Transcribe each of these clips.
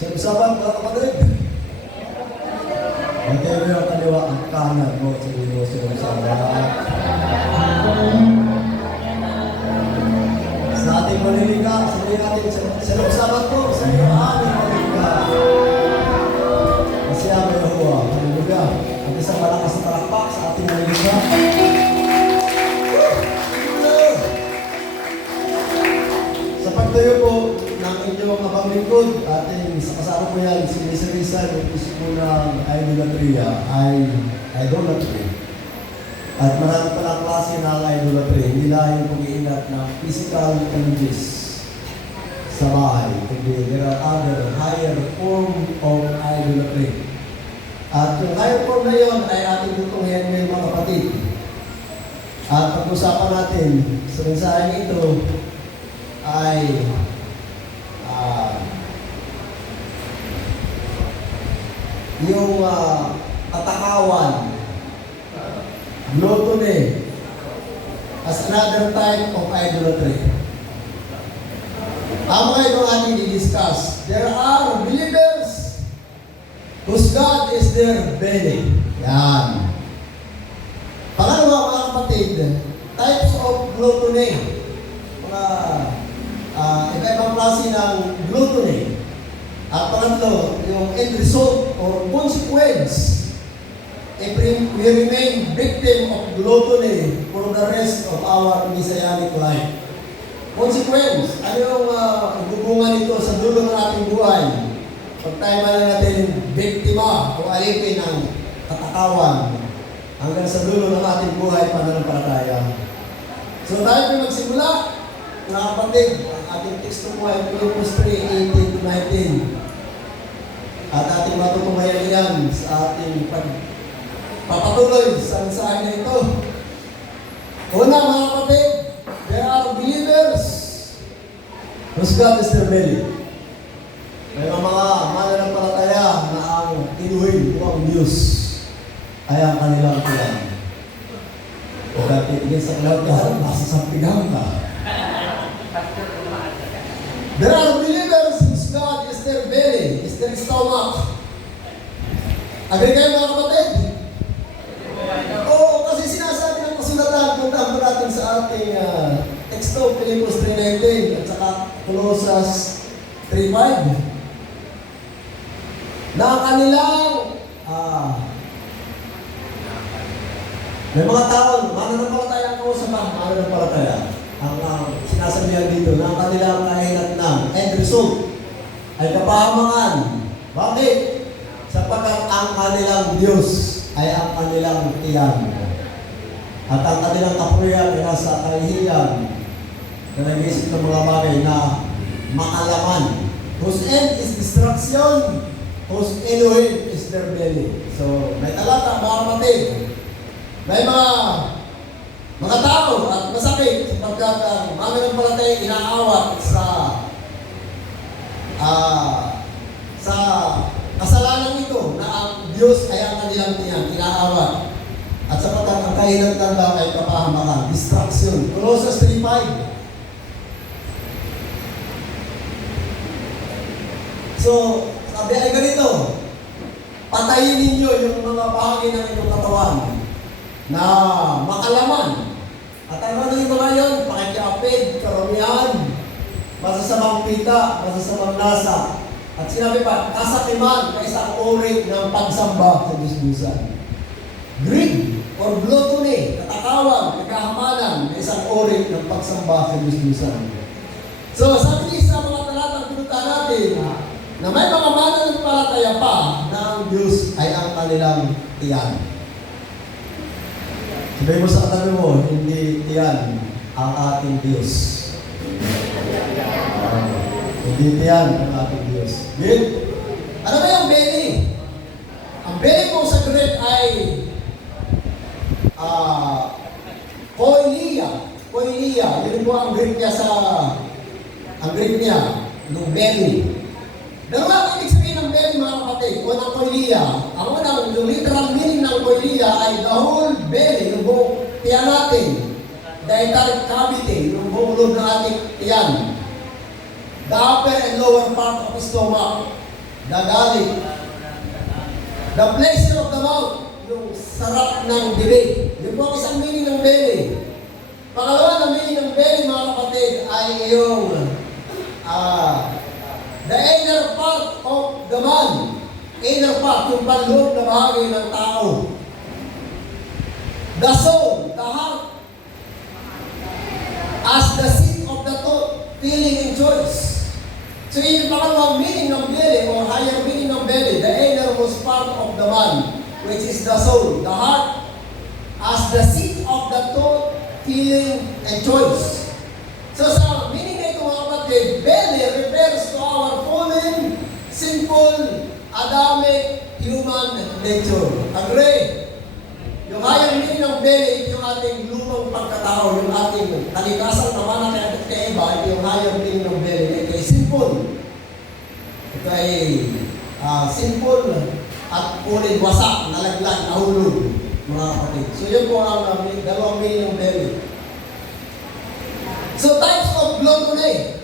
Sabat mga kapatid. Ito yung kaliwa ang kanan mo sa iyo sa sabat. Sa ating maliliga, sabihin natin sa sabat po, sa iyo aming maliliga. Kasi ang Yahuwa, hallelujah. At isang malakas na palakpak sa ating maliliga. Sa pagtayo po ng inyong abang lingkod, ating sa kasama po yan, sinisirisan yung isip ng idolatria ay idolatry. At marami palang klase ng idolatry, hindi lang yung pag-iingat ng physical images sa bahay. Kundi there are other higher form of idolatry. At yung higher form na yun ay ating tutungin ngayon mga kapatid. At pag-usapan natin sa mensahe ito ay yung katakawan, gluttony, as another type of idolatry. Ang mga ito ating i-discuss. There are believers whose God is their belly. Yan. Pangalawa mga kapatid, types of gluttony. Mga iba-ibang klase ng gluttony. At pangatlo, yung end result or consequence if we remain victim of gluttony for the rest of our messianic life. Consequence, ano yung ibubunga nito sa dulo ng ating buhay? Pag tayo man natin biktima o alipin ng katakawan hanggang sa dulo ng ating buhay pananampalataya. So tayo po magsimula, mga kapatid, ang ating teksto po ay Philippians 3:18-19. At ating matutumayan yan sa ating pagpapatuloy sa mensahe na ito. Una mga kapatid, there are believers whose God is their belly. May mga mananampalataya na ang inuhin o ang Diyos ay ang kanilang tiyan. O dati tingin sa kalagdahan, nasa sa pinangka. There are believers whose God is their belly, is their stomach. Agree kayo mga kapatid? Oo, kasi sinasabi ng kasulatan, puntahan po natin sa ating teksto, Philippians 3:19 at saka Colossians 3:5 na kanilang may mga tao, mananampalataya ang kausapan, mananampalataya. Ang sinasabihan dito na ang kanilang kahinatnan end result ay kapahamangan. Bakit? Sapagkat ang kanilang Diyos ay ang kanilang tiyan. At ang kanilang kapuyan ay nasa kahihiyan na nag-iisip ng mga bagay na makalaman. Whose end is destruction, whose end is their belly. So, may talata, mga kapatid. May mga tao at masakit sapagkat ang mananampalataya inaawat sa kasalanan ito na ang Diyos ay ang kanilang tiyan, inaawat. At sapagkat ang kahinatnan daw ay kapahamakan, distraction. Colossians 3:5. So, sabi ay ganito, patayin ninyo yung mga bahagi ng inyong katawan na makalaman. At ano yung mga yun? Pakikiapid, karumihan, masasamang pita, masasamang lasa. At sinabi pa, kasakiman na isang uri ng pagsamba sa Diyos-Diyosan. Greed or gluttony, katakawan, nagkahamanan na isang uri ng pagsamba sa Diyos-Diyosan. So, sabi niya sa mga talatang pinuntahan natin na may mga mananampalataya pa na ang Diyos ay ang kanilang tiyan. Sabi mo sa katabi mo, hindi tiyan ang ating Diyos. Hindi tiyan ang ating Diyos. Good? Ano ba yung belly? Ang belly po sa Greek ay koilia. Koilia. Yun po ang Greek niya ng belly. Dalawa ang ibig sabihin ng belly mga kapatid. Unang koilia. Ang unang, yung literal meaning ng koilia ay the whole belly, yung buong tiyan natin. Dietary cavity, yung buong loob ng ating tiyan. The upper and lower part of the stomach. the garlic. The pleasure of the mouth, yung sarap ng bibig. Yun po ang isang meaning ng belly. Pangalawa na meaning ng belly, mga kapatid, ay yung the inner part of the man. Inner part, yung panloob na bahagi ng tao. The soul, the heart, as the seat of the thought, feeling, and choice. So yung pangalawang meaning ng belly or higher meaning ng belly, the innermost part of the man, which is the soul, the heart, as the seat of the thought, feeling, and choice. So sa meaning na ito, mga kapatid, belly refers to our fallen, sinful, Adamic, human nature. Agree? Yung higher meaning ng belly, ito yung ating lumang pagkatao, yung ating kalikasan naman na kaya iba, ito yung higher meaning ng belly. Ito ay simple. Ito ay simple at ulit wasak, nalaglag, nahulog, mga kapatid. So yun po ang dalawang meaning ng belly. So types of gluttony.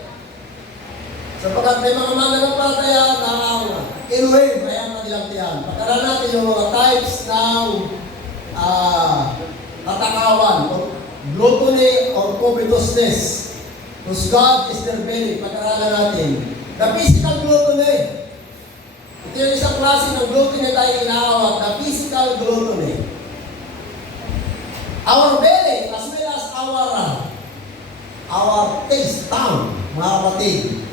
Sapagkat may mga mananampalataya na ang inuwi, may ang kanilang tiyan. Pagkaran natin yung mga types ng katakawan, or gluttony or covetousness. Because God is their belly. Pagkaralan natin. The physical gluttony. Ito yung isang klase ng gluttony na tayo inaawat. The physical gluttony. Our belly, as well as our taste, tongue, mga kapatid.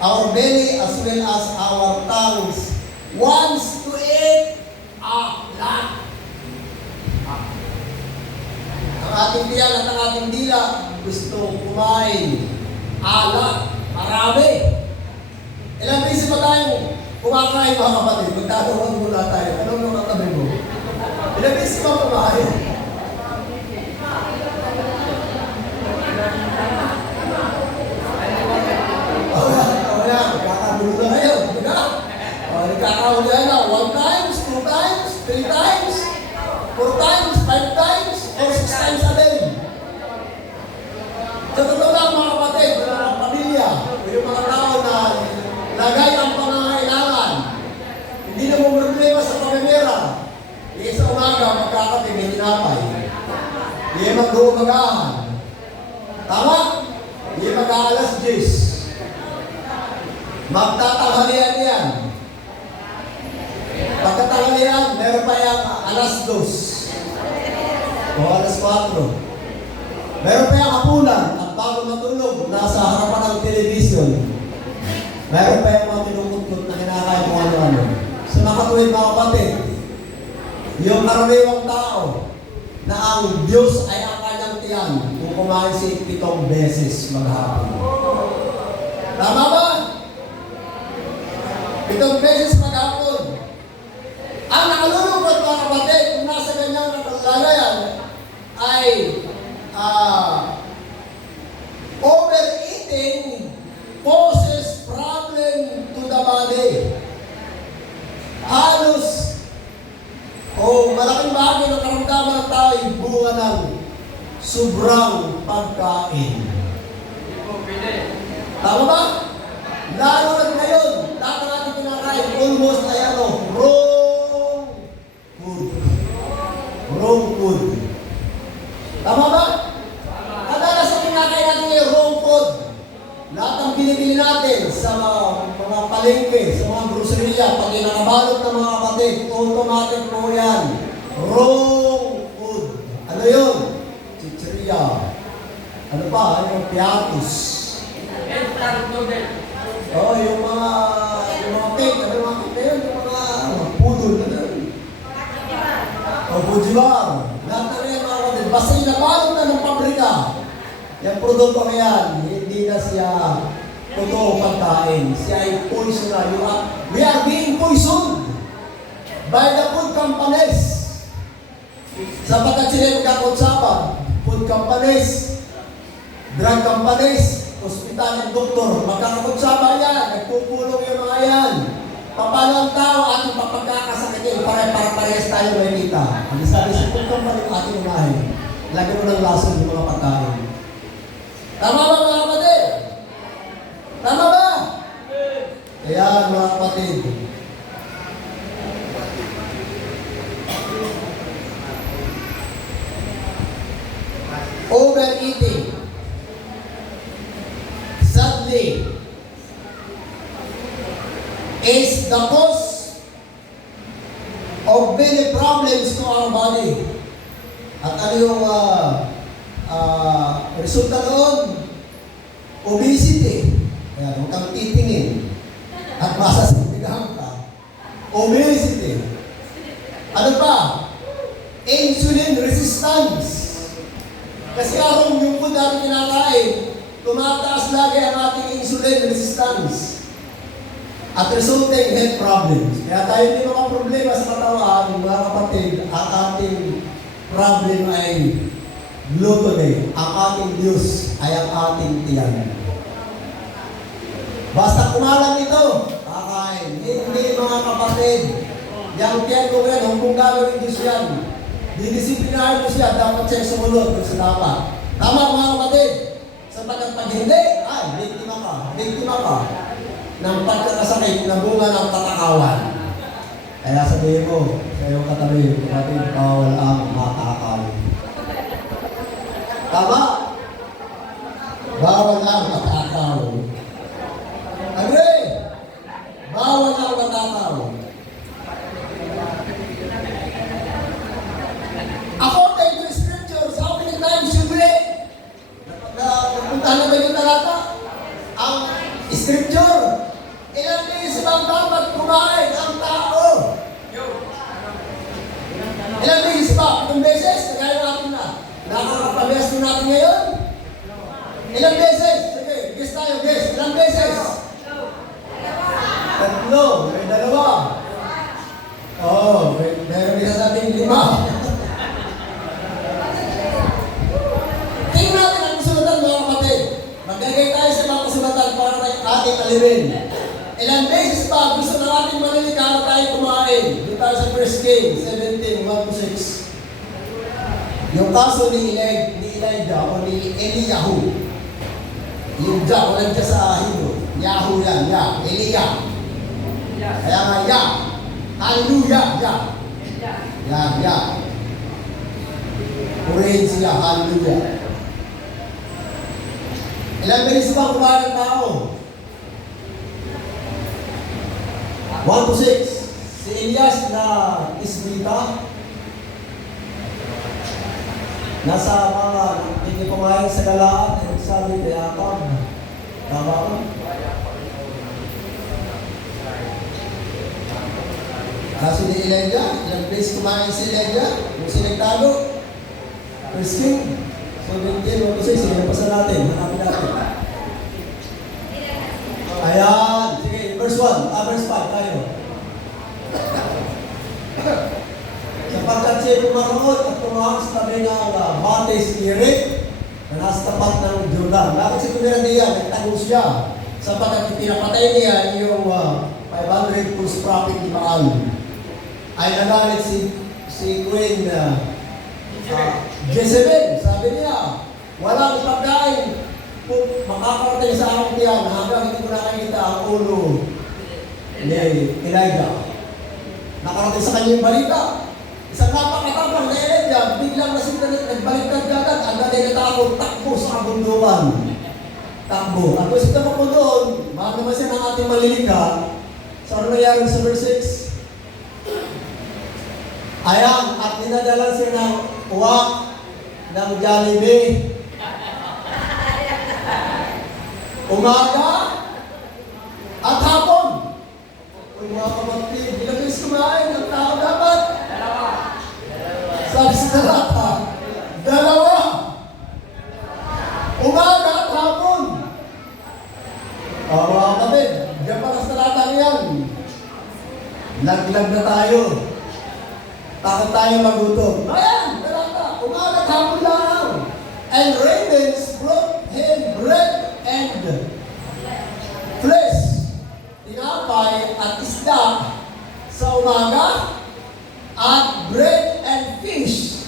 Our belly, as well as our tongues, wants to eat a lot. Ang ating tiyan at ang ating dila gusto kumain. Alat. Marami. Ilang beses pa tayo kumakain, mga kapatid? Magtatawag muna tayo. Anong nung katabi mo? Ilang beses pa kumain? Wala. Magkakagulo na kayo. Nagkakahuli na. 1 times, 2 times, 3 times, 4 times, 5 times, or 6 times a day. Sa totoo lang, mga kapatid, mga pamilya, o yung mga tao na lagay ang pangangailangan, hindi na mo problema sa pamimera. Hindi sa umaga, magkakape, may tinapay. Hindi mag-uumagahan. Tama? Hindi mag-aalas 10. Magtatanghalian yan. Pagkatanghalian, meron pa yung alas 2. O alas 4. Meron pa yung hapunan at bago matulog, nasa harapan ng television. Meron pa yung mga tinukutkot na kinakain kung ano-ano. So nakatuwid, mga kapatid, yung karaniwang tao na ang Diyos ay ang kanyang tiyan kung kumain si 7 beses maghapon. Tama ba? 7 beses maghapon. Ang nakalulungkot, mga kapatid, kung nasa ganyang nakalalayan ay overeating poses problem to the body. Halos malaking bahagi ng karamdaman ng tao ay bunga ng sobrang pagkain. Tama ba? Lalo na ngayon, lahat ng ating kinakain, almost ay wrong food. Tama ba? Kadalas ang kinakain natin ay wrong food. Lahat ng binibili natin sa mga palengke, sa mga groceria, pag inakabalot ng mga kapatid, automatic po yan. Wrong food. Ano yun? Chicheria. Ano pa? Yung piatos. Yung mga cake. Ano yung mga cake na yun? Yung mga pudol. Bujibar. Lahat na rin, mga kapatid. Basta inabalot na ng pabrika. Yung produkto na yan, hindi na siya totoo pagkain. Siya ay poison na. We are being poisoned by the food companies. Sapagkat sila magkakausapan, food companies, drug companies, hospital and doktor, magkakausapan yan, nagpupulong yung mga yan. Paano ang tao ating papagkakasakitin para parehas tayo may kita? Ang sabi sa food company, ating unahin. Lagyan mo ng lason yung mga pagkain. Tama ba, mga kapatid? Tama ba? Ayan, mga kapatid. Overeating. Sadly, is the cause of many problems to our body. At ano yung resulta noon? Obesity. Ayan, huwag kang titingin. At masasabihan ka. Obesity. Ano pa? Insulin resistance. Kasi arong yung food natin kinakain, tumataas lagi ang ating insulin resistance. At resulting health problems. Kaya tayo hindi makaproblema sa katawan, mga kapatid, ang ating problem ay gluttony. Ang ating Diyos ay ang ating tiyan. Basta kumalang ito, kakain. Hindi mga kapatid. Yang tiyan ko yan, kung gagawin Diyos yan. Didisiplinahin ko siya, dapat siya sumunod kung sa dapat. Tama mga kapatid. Sapagkat pag hindi, ay, biktima ka ng pagkakasakit na bunga ng katakawan. Kaya sabihin mo, sa iyong katabi, kapatid, bawal ang matakaw. Tama? Bawal ang matakaw. Agree? Bawal ang matakaw. According to the scriptures, how many times you read? Napuntahan na ba yung talata? Ang scripture, ilang beses bang dapat kumain ang tao? Ilang beses ba? Itong beses? Nagaya natin na. Nakakapabes mo natin ngayon? Ilang beses? Sige, guess tayo, guess. Ilang beses? Tatlo. May dalawa. Oo, meron isa sa ating 5. Tingnan natin ang kasulatan, mga kapatid. Maglagay tayo sa mga kasulatan para ating alimin. Ilang beses pa gusto ng ating manilikara tayo kumain. Doon tayo sa 1 Kings 17, 1-6. Yung kaso ni Elijah o ni Eliyahu. Yung Jah, walang Jah sa Hebrew. Yahu yan, Yah. Eliyah. Kaya nga Yah. Hallelujah, Yah. Yah. Purihin sila, hallelujah. Ilang beses ba kumain ng tao? 1-6. Si Elias na Isbita, nasa mga hindi kumain sa galaan, nagsabi kay Akab. Tama ba? Kaso ni Elijah, ilang beses kumain si Elijah, kung sinagtago. First King 17, 1-6, sige, napasa natin, hanapin natin. Ayan, sige, verse 1, verse 5, tayo. Sapagkat siya pumaroon at tumahang sa tabi ng Bates Irit na nasa tapat ng Jordan. Bakit siya tumira diyan? Nagtago siya. Sapagkat pinapatay niya yung 500 false prophet ni Baal. Ay nagalit si Queen Jezebel. Sabi niya, walang pagkain kung makakarating sa aking tiyan hanggang hindi ko nakikita ang ulo ni Elijah. Nakarating sa kanya yung balita. Isang napakatapang na Elijah, biglang nagbaliktad agad, agad ay natakot, takbo sa kabundukan. Takbo. At kung sito po doon, mahal naman siya ng ating malilika. So ano nangyari sa verse 6? Ayan, at dinadala siya ng uwak ng Jollibee. Umaga at hapon. Kung mga kapatid, ilang beses kumain ng tao dapat? Sabi sa talata, 2. Umaga at hapon. Mga kapatid, diyan pa sa talata niyan. Laglag na tayo. Takot tayo magutom. Ayan, talata, umaga at hapon lang. And ravens brought him bread and flesh, tinapay at isda sa umaga, at bread and fish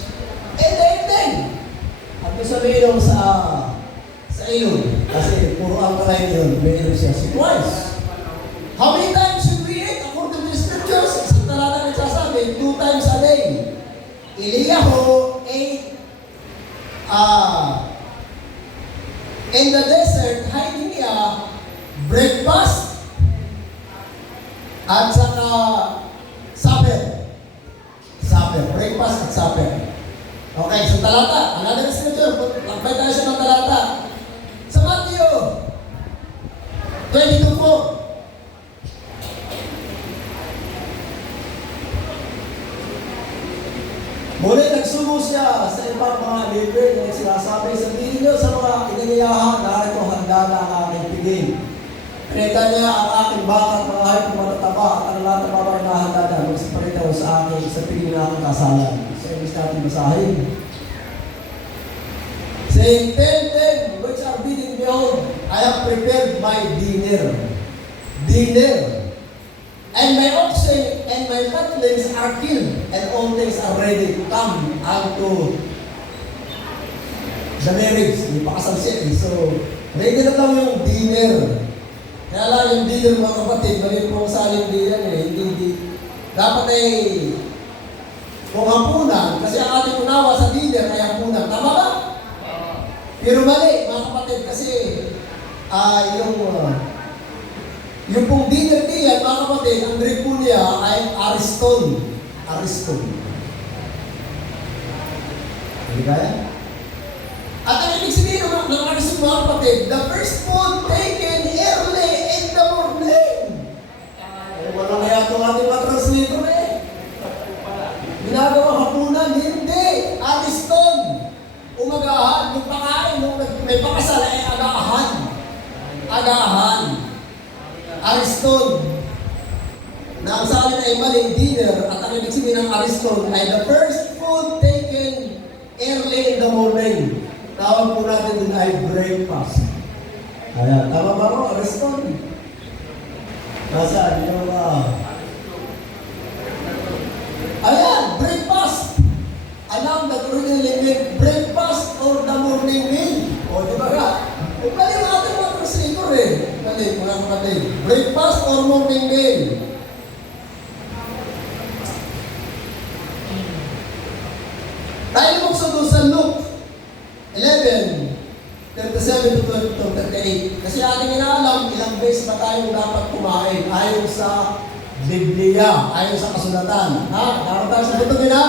in the evening. At yung sabihin sa ilog, kasi puro ang kalay yun, may ilog siya. Si twice. How many Eliyahu ate in the desert, hiding niya breakfast at saka supper. Supper, breakfast at supper. Okay, so talata. Another scripture, lakbay tayo sa mga talata. Sa Matthew 22:4. Muli nagsumo siya sa ibang mga libre na sinasabi, sabihin niyo sa mga inaniyahan, narito handa na ang aking piging. Pinita niya ang aking baka at mga hayop na matataba at ang lahat ng mga inahanda na magsiparitaw sa akin sa piging na aking kasalan. So, ibig natin basahin. Saying, tell them which are bidding, behold, I have prepared my dinner. Dinner. And my oxen and my fatlings are killed, and all things are ready to come unto the marriage. May pakasal siya eh. So, ready na lang yung dinner. Kaya lang yung dinner mga kapatid, mali po ang salin din yan eh. Hindi. Dapat ay kung hapunan, kasi ang ating unawa sa dinner ay hapunan. Tama ba? Pero mali mga kapatid, kasi yung pong dinner niya, mga kapatid, ang Greek po niya ay ariston. Ariston. Hindi kaya? At ang ibig sabihin ng ariston, mga kapatid, the first food taken early in the morning. Wala kaya itong ating mga translator eh. Ginagawa hapunan, hindi. Ariston. Umagahan. Yung pakain, nung may pakasal ay agahan. Agahan. Ariston. Na ang salin ay maling dinner at ang ibig sabihin ng ariston ay the first food taken early in the morning. Tawag po natin dun ay breakfast. Ayan, tama ba mo? Ariston. Nasaan yung ayan, breakfast. Alam that originally meant breakfast or the morning meal. O, di ba ka? Kung pala yung ating mga translator eh. Mali, mga kapatid. Breakfast or morning meal? Tayo bukso doon sa Luke 11, 37 to 38. Kasi ating inaalam, ilang beses ba tayong dapat kumain ayon sa Biblia, ayon sa kasulatan. Ha? Dapat tayo sa buto nila?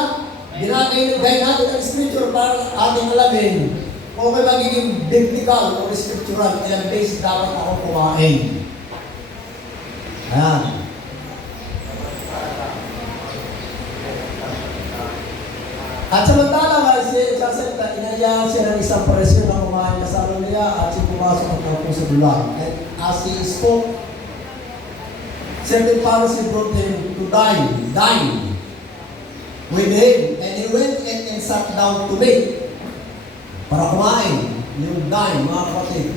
Ginagayin natin ang scripture para ating alamin kung may magiging biblical o scriptural, ilang beses dapat ako kumain. Ayan. At samantala nga, sasalita, inayahan siya ng isang paresyo na kumain kasama niya at siya pumasok at napo sa dulang. And as he spoke, certain Pharisee brought him to dine with him. And he went and sat down to bake. Para kumain, yung dine, mga kapatid.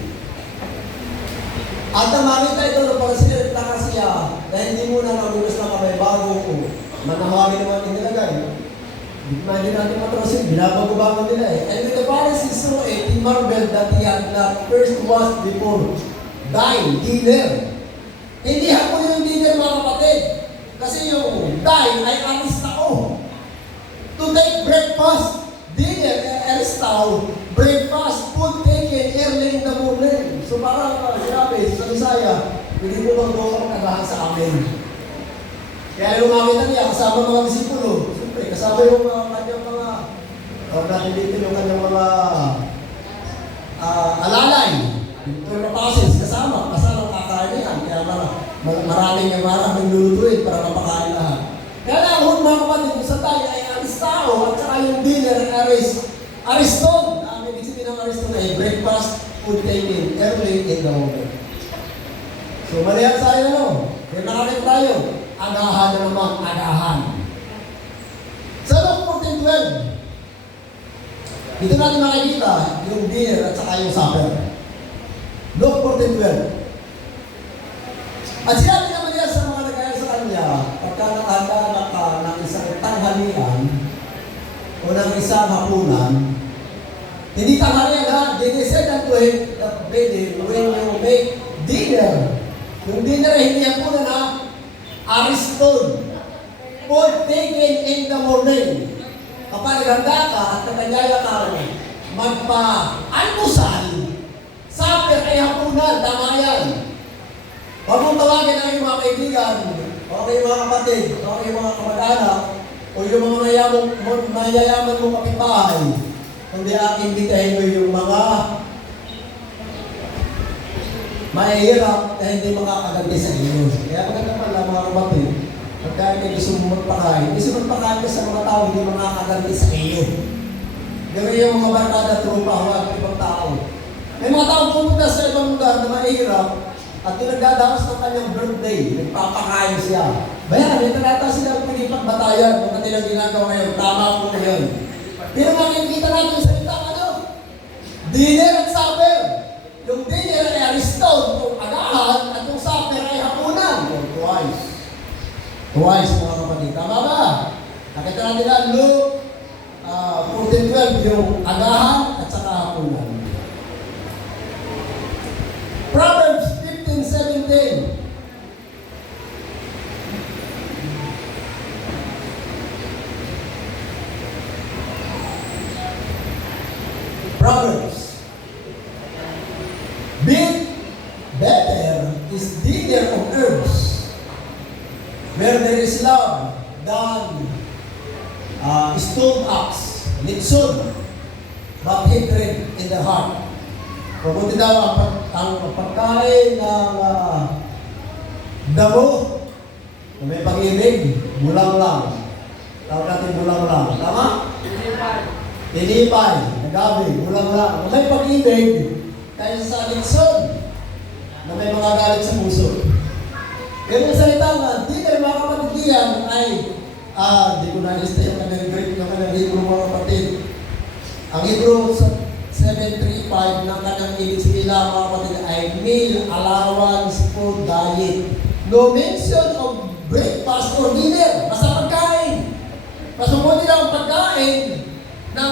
At ang makita ito na para sinirita ka siya dahil hindi muna nagulas na kamay bago o manahawagin naman inilagay. Hindi natin matrasin, binabago-bago nila eh. And when the Pharisees saw it, he marveled that he had not first washed before dine, dinner. Hindi hapon yung dinner, mga kapatid. Kasi yung dine ay aristao. To take breakfast, dinner, aristao, breakfast, food taken early in the morning. So parang sinabi sa Bisaya, hindi mo magbukas kagahan sa amin. Kaya yung makita niya, kasama mga disipulo, siyempre, kasama yung kanyang mga, o natin yung kanyang mga alalay, yung apostles, kasama kakain yan. Kaya maraming lulutuin para mapakain lahat. Kaya lang, mga kapatid, sa tayo ay aristao, at saka yung dinner, ariston. Ang ibig sabihin ng ariston ay breakfast, food taken early in the morning. So, malihan tayo, ano? Kaya nakakit tayo. Agahan na naman, agahan. Sa Luke 14:12, dito natin makikita yung dinner at saka yung supper. Luke 14:12. At sinabi naman niya sa mga nagkaya sa kanya, pagka nakahanda ka ng isang tanghalian o ng isang hapunan, hindi tanghalian ha, they said unto him that when you make dinner, yung dinner ay hindi hapunan ha, ariston, food taken in the morning. kapag naghanda ka at nakanyaya ka magpa-almusal, supper ay hapunan, tama yan. Huwag mong tawagin ang iyong mga kaibigan, o ang iyong mga kapatid, o ang iyong mga kamag-anak, o yung mga mayayaman mong kapitbahay, kundi imbitahin mo yung mga mahihirap na hindi makakaganti sa inyo. Kaya maganda pala mga kapatid, pagka may gusto mo magpakain ka sa mga tao hindi makakaganti sa iyo. Gawin yung mga barkada, trupa, huwag ibang tao. May mga tao pumunta sa ibang lugar na mahihirap at yung nagdadamas ng kanyang birthday, nagpapakain siya. Bayan, may talata sila pwede pagbatayan kung kanilang ginagawa ngayon. Tama po ngayon. Pero makikita natin sa itang dinner at supper. Yung dinner ay ariston, yung agahan, at yung supper ay hapunan. Twice. Twice, mga kapatid. Tama ba? Nakita natin na Luke 14:12, yung agahan at saka hapunan. Proverbs 15:17. Proverbs. Better is dinner of herbs, where there is love, than stone axe, litson, but hatred in the heart. Mabuti daw ang pagkain ng damo na may pag-ibig, bulang lang. Tawag natin bulang lang. Tama? Tinipay, nagabi, bulang lang. Kung may pag-ibig, kaya sa litson, na may mga galit sa puso. Ganyan salita nga, di kayo mga kapatid ay, di ko na-lista yung kanang Greek, yung kanang Hebrew mga kapatid. Ang Hebrew 735 ng kanang ibig sila mga kapatid ay meal allowance food diet. No mention of breakfast or dinner. Basta pagkain. Masumunod lang ang pagkain ng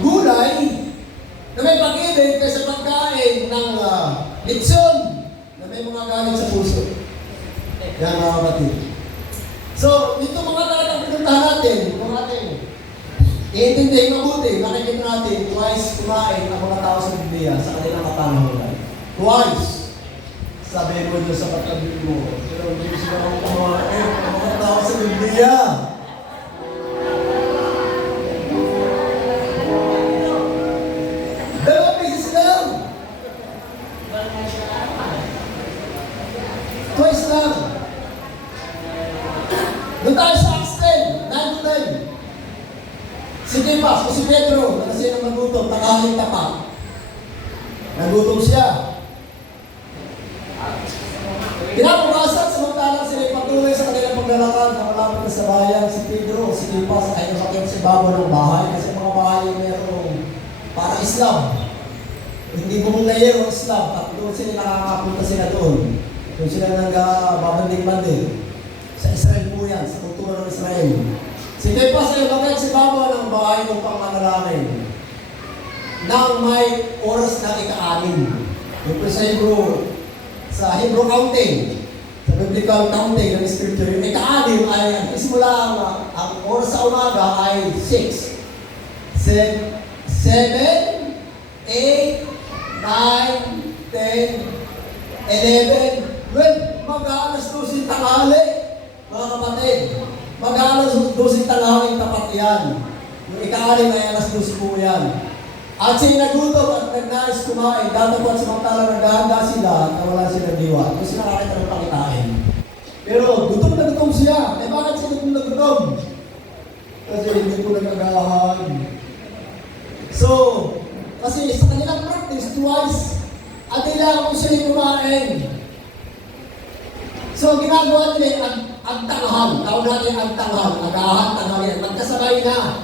gulay na may pag-ibig kaysa pagkain ng litson na may mga galit sa puso. Yan mga kapatid. So, dito mga talagang pinuntahan natin, kung natin iintindihin mabuti, makikita natin twice kumain ang mga tao sa Biblia sa kanilang kapanahon. Twice. Sabihin mo doon sa katabi mo, pero hindi sila kumain ang mga tao sa Biblia. Dalawang beses lang. Twice lang. Doon tayo sa Acts 10, 9-10. Si Kepas o si Pedro, na kasi nang nagutom, takaling tapat. Nagutom siya. Kinabukasan, samantalang sila patuloy sa kanilang paglalakad na malapit na sa bayan. Si Pedro o si Kepas ay nakakit sa baba ng bahay kasi mga bahay yung merong para Islam. Hindi buong layer ng Islam at doon sila nakakapunta sila doon. Doon sila nagbabanding-banding. Sa Israel po yan, sa kultura ng Israel. Si Kepas ay bakit si baba ng bahay ng panganalangin nang may oras na ika-anim. Yung sa Hebrew counting, sa biblical counting ng scripture, yung ika-anim ay simula ang oras sa umaga ay 6. 7, 8, 9, 10, 11, 12, mag-aalas 12 tanghali, mga kapatid. Mag-aalas 12 tanghaling tapat yan. Yung ika-anim ay alas 12 po yan. At siya nagutom at nagnais kumain, datapot samantalang naghahanda sila at wala silang diwa. Yung sila nakakita ng pakitain. Pero gutom na gutom siya. Eh bakit siya gutom na gutom? Kasi hindi ko nag-agahan. So, kasi sa kanilang practice, twice, at kailangan ko sila kumain. So, ginagawa nila ang tanghal. Tawag natin ang tanghal. Agahan, tanghal yan. Magkasabay na.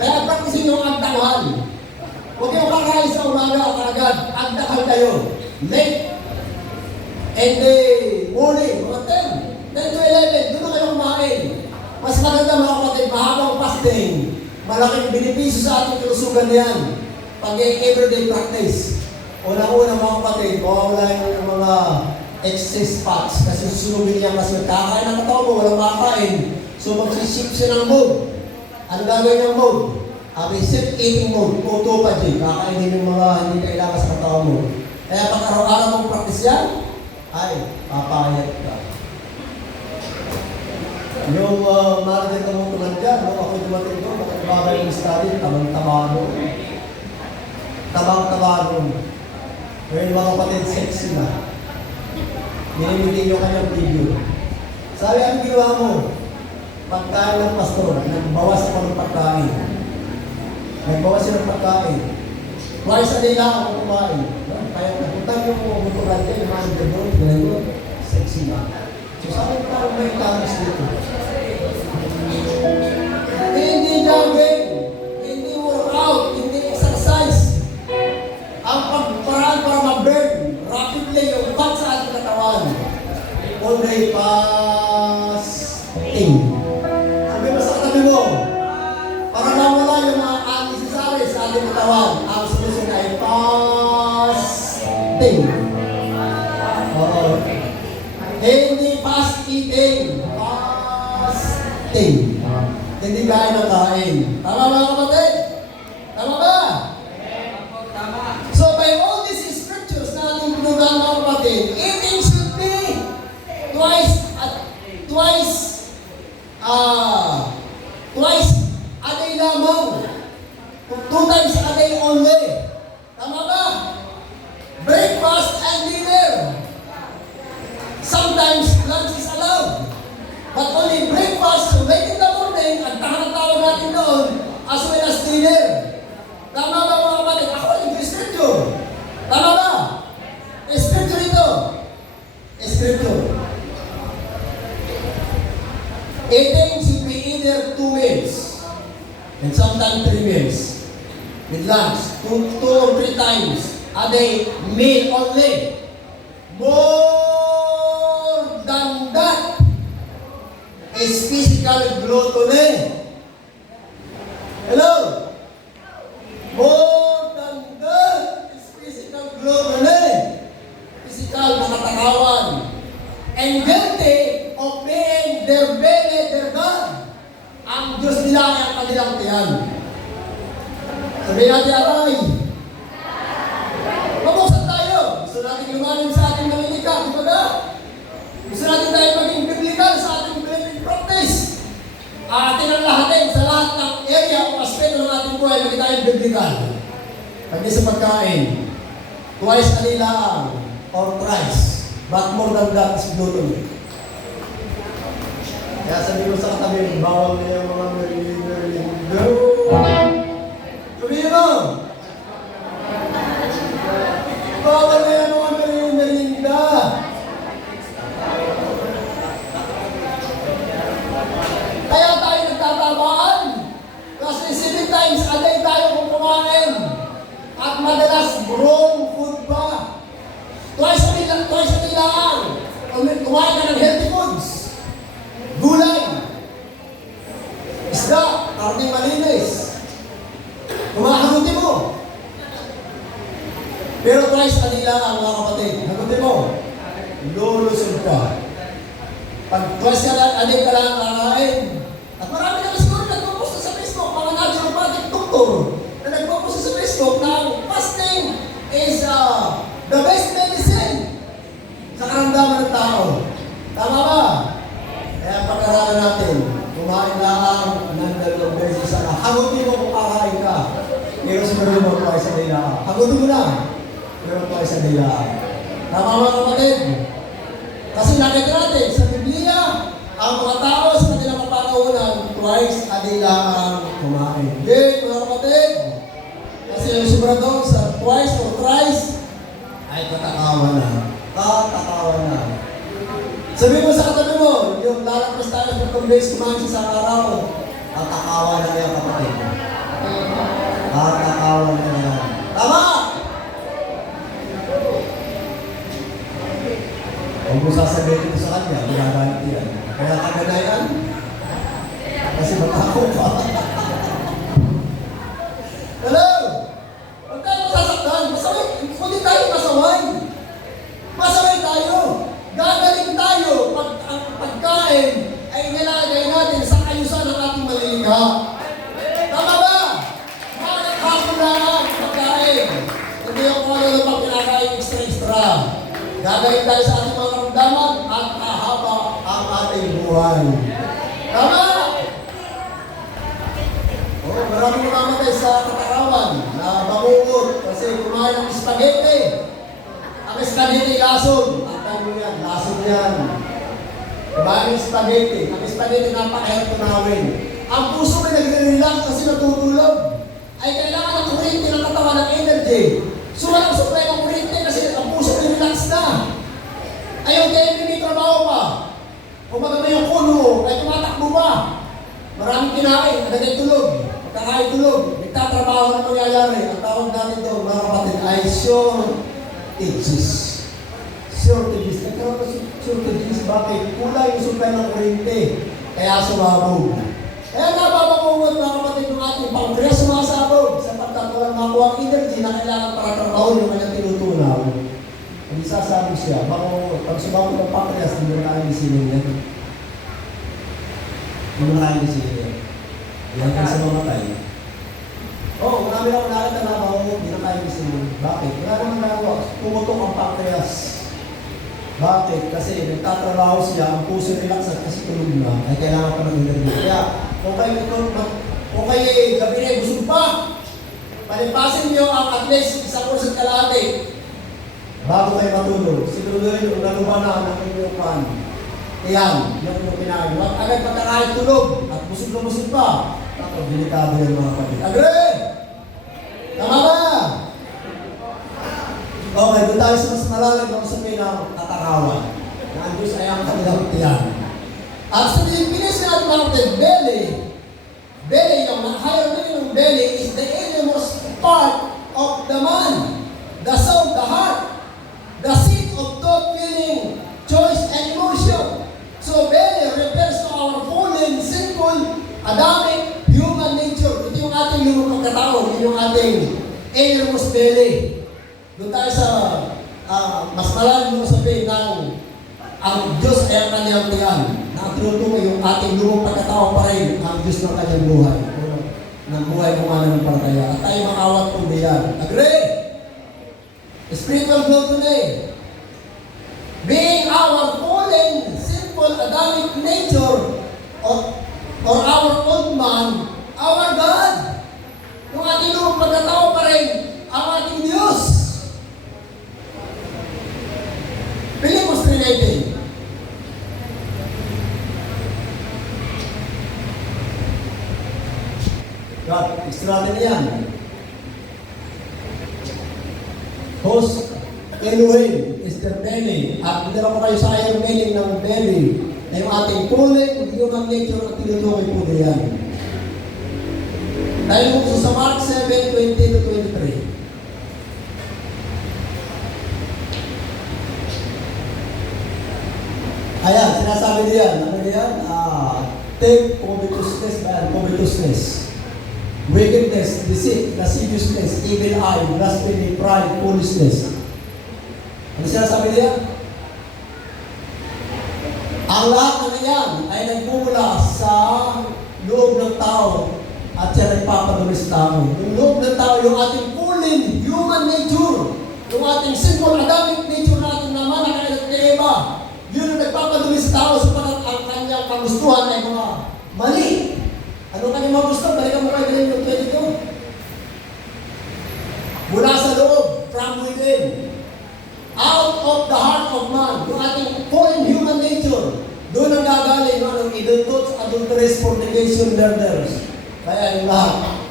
Kaya practice nyo ang tanghal. Huwag kayo kakain sa umaga at agad. Ang tanghal kayo. Late. And the morning, mga 10 to 11, doon na kayo kumain. Mas maganda mga kapatid, mahabang fasting. Malaking benepisyo sa ating kalusugan yan. Pag everyday practice. Unang-una mga kapatid, mawawala yung mga excess fats kasi susunugin niya kasi kakain ng katawan mo, walang makain. So magsisip siya ng mood. Ano gagawin ng mode? Self-eating mode, autophagy, kakainin yung mga hindi kailangan sa katawan mo. Kaya pag araw-araw mong practice yan, ay, papayat ka. Yung manager ka mong tuman dyan, ako dumating doon, makakabagay yung study, tabang-tabago. Tabang-tabago. Ngayon mga kapatid, sexy na. Ninimili yung kanyang video. Sabi, ang ginawa mo? Pagkain ng pastor, nagbawas ako ng pagkain. Nagbawas siya ng pagkain. Twice a day lang ako kumain. Kaya napuntan yung mutulan kayo, yung mga gano'n, gano'n, sexy na. So sabi ko parang may tamis dito. Hindi jogging, hindi workout, hindi exercise. Ang pagparaan para ma-burn rapidly yung fat sa ating katawan. Only fasting. Sabi mo sa katabi mo, para nawala yung mga antisasari sa ating katawan, ang solusyon ay fasting. Oo. Hindi fast eating, fasting. Hindi kain ng kain. Tama ba kapatid? Tama ba? So by all these scriptures na ating pinungan mga kapatid, eating should be twice a day lamang. 2 times a day only. Tama ba? Breakfast and dinner. Sometimes lunch is allowed. But only breakfast, so late in the morning, at tawag natin doon, as well as dinner. Tama ba mga kapatid? According to Scripture. Tama ba? Scripture ito. Scripture. Eating should be either 2 meals and sometimes 3 meals. With lunch, 2 or 3 times a day, meal only. More than that is physical gluttony. Hello? More than that is physical gluttony. Physical nakatakawan. And guilty of being their belly, their God. Ang Diyos nila ay ang kanilang tiyan. Sabihin natin, aray. Mabuksan tayo. Gusto natin lumalim sa ating nalinika. Di ba na? Gusto natin tayo maging biblical sa ating believing practice. Atin ang lahatin sa lahat ng area o aspeto ng ating buhay, maging tayo biblical. Pagdi sa pagkain, twice a day lang or thrice, but more than that is gluttony. Kaya sabi mo sa katabi, bawal na yung mga merienda. Sabihin mo! Bawal na yung mga merienda. Kaya tayo nagtatabaan. Kasi 7 times a day tayo kung kumain. At madalas, wrong food pa. Twice a day lang. Kumain ka ng healthy foods. Gulay. Isda. Karning malinis. Kumahaguti mo. Pero twice a day lang mga kapatid. Haguti mo. Lulusog ka. Pag twice a day ka lang kakain. At marami na siguro nagpo-post sa Facebook, mga naturopathic doctor na nagpo-post sa Facebook na fasting is the best medicine sa karamdaman ng tao. Tama ba? Kaya pag-aralan natin, kumain lang ng 2 beses sa hagutin mo kung kakain ka. Pero siguro mo twice a day lang. Hagutin mo lang. Pero twice a day lang. Tama ba kapatid? Kasi nakita natin sa Biblia, ang mga tao sa kanilang kapanahonan, twice a day lang ang kumain. Okay, mga kapatid? Kasi yung sobra doon sa twice or thrice, ay katakawan na. Katakawan na. Sabi mo sa katabi mo, yung lalakpas tayo ng 2 days kumain sa araw, katakawan na yan kapatid. Katakawan na yan. Tama! Huwag mo sasabihin ito sa kanya, magagalit yan. Kaya kaganayan, kasi matako pa. Hello? Huwag tayo masasaktan. Hindi tayo masaway. Masaway tayo. Gagaling tayo pag ang pagkain ay nilagay natin sa ayusan ng ating malilikha. Gagaling tayo sa ating mga karamdaman at hahaba ang ating buhay. Tama! Oh, maraming namamatay sa katarawan na bangungot kasi kumain ng spaghetti. Ang spaghetti lason. Atay mo yan, lason yan. Kumain ng spaghetti. Ang spaghetti napakahirap tunawin. Ang puso may nagre-relax kasi natutulog. Ay kailangan ng kuryente ng katawan ng energy. So walang supply ng kuryente kasi ang puso may relax na. Ayaw kayo may trabaho pa. Kung maganda yung kulo, ay tumatakbo ba? Maraming kinain, agad tulog. Pagkakain tulog, nagtatrabaho na mangyayari. Ang tawag natin doon, mga kapatid, ay shortages. Shortages. Nagkaroon na shortages. Bakit? Kulang yung supply ng kuryente. Kaya sumabog. Kaya nababangungot mga kapatid ng ating pancreas sumasabog sapagkat walang makuha ang energy na kailangan para trabaho yung kanyang tinutunaw. Ang isasabog siya, pag sumabog ng pancreas, hindi na kayang isinin yan. Hindi na kayang isinin yan. Yan ang sa mamatay. Oo, marami lang nakita na mabangungot, hindi na kayang isinin. Bakit? Wala naman nagawa. Pumutok ang pancreas. Bakit? Kasi nagtatrabaho siya, ang puso relax at kasi tulog na, ay kailangan pa ng energy. Kaya, kung kayo gabi na busog pa, palipasin niyo ang at least isang oras at kalahati bago kayo matulog. Siguraduhin yung naluba na ng inyong pan. Ayan, yung inyong kinain. Huwag agad pagkakain tulog at busog na busog pa. Tapos, delikado yung mga kapatid. Agree! Tama ba? Okay, doon tayo sa mas malalim ng sabihin ng katakawan. Na ang Diyos ay ang kanilang tiyan. At sa Pilipinas natin natin, belly, yung higher meaning ng belly is the innermost part of the man. The soul, the heart, the seat of thought, feeling, choice, and emotion. So belly refers to our fallen, sinful, Adamic, human nature. Ito yung ating lumang pagkatao, ito yung ating innermost belly. Doon tayo sa mas malalim mo sabihin ng ang Diyos ay ang kanyang tiyan na tinutukoy yung ating lumang pagkatao pa rin ang Diyos ng kanyang buhay. Ng buhay kung ano ng palataya. At tayo makawat kung diyan. Agree? Spiritual growth today. Being our fallen, sinful, Adamic nature or our old man, our God. Yung ating lumang pagkatao pa rin ang ating Diyos. Pilipos 3:19. God, extra natin yan. Host Elohim is the belly. At hindi ko kayo sa higher meaning ng belly na yung ating fallen, human nature at tinutukoy po diyan. Dahil po sa Mark 7:20-23. Ayan, sinasabi diyan. Ano diyan? Take covetousness, wickedness, deceit, lasciviousness, evil eye, blasphemy, pride, foolishness. Ano sinasabi diyan? Ang lahat ng yan ay nagmumula sa loob ng tao at siya nagpapadumi sa tao. Yung loob ng tao, yung ating fallen human nature, yung ating sinful Adamic nature natin naman na kaiba. Yun ang nagpapadumi sa tao sapagat ang kanyang kagustuhan ay mga mali. Ano kanyang mga gusto? Balikan mo kayo din yung 22. Mula sa loob, from within. Out of the heart of man, yung ating fallen human nature. Doon ang gagaling yung anong idol adulterous, fornication, murders. Kaya yung lahat.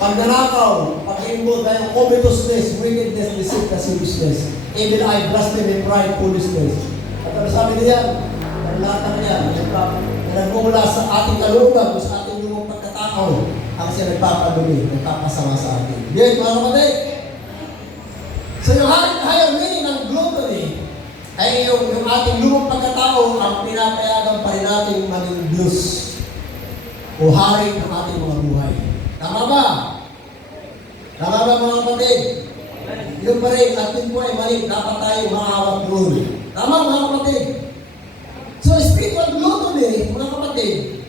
Pagnanakaw, pag-imbot, kaya covetousness, wickedness, deceit, lasciviousness, evil eye, blasphemy, pride, foolishness. At ano sabi niya? Ang lahat ng yan, nagmumula sa ating kalooban, sa ating lumang pagkatao, ang siya nagpapadumi, nagpapasama sa atin. Yan, mga kapatid. So yung higher meaning ng gluttony ay yung ating lumang pagkatao ang pinapayagan pa rin natin maging Diyos o hari ng ating mga buhay. Tama ba? Tama ba mga kapatid? Yung pa rin, at yun po ay mali, dapat tayo maawat doon. Tama mga kapatid? So spiritual gluttony, mga kapatid,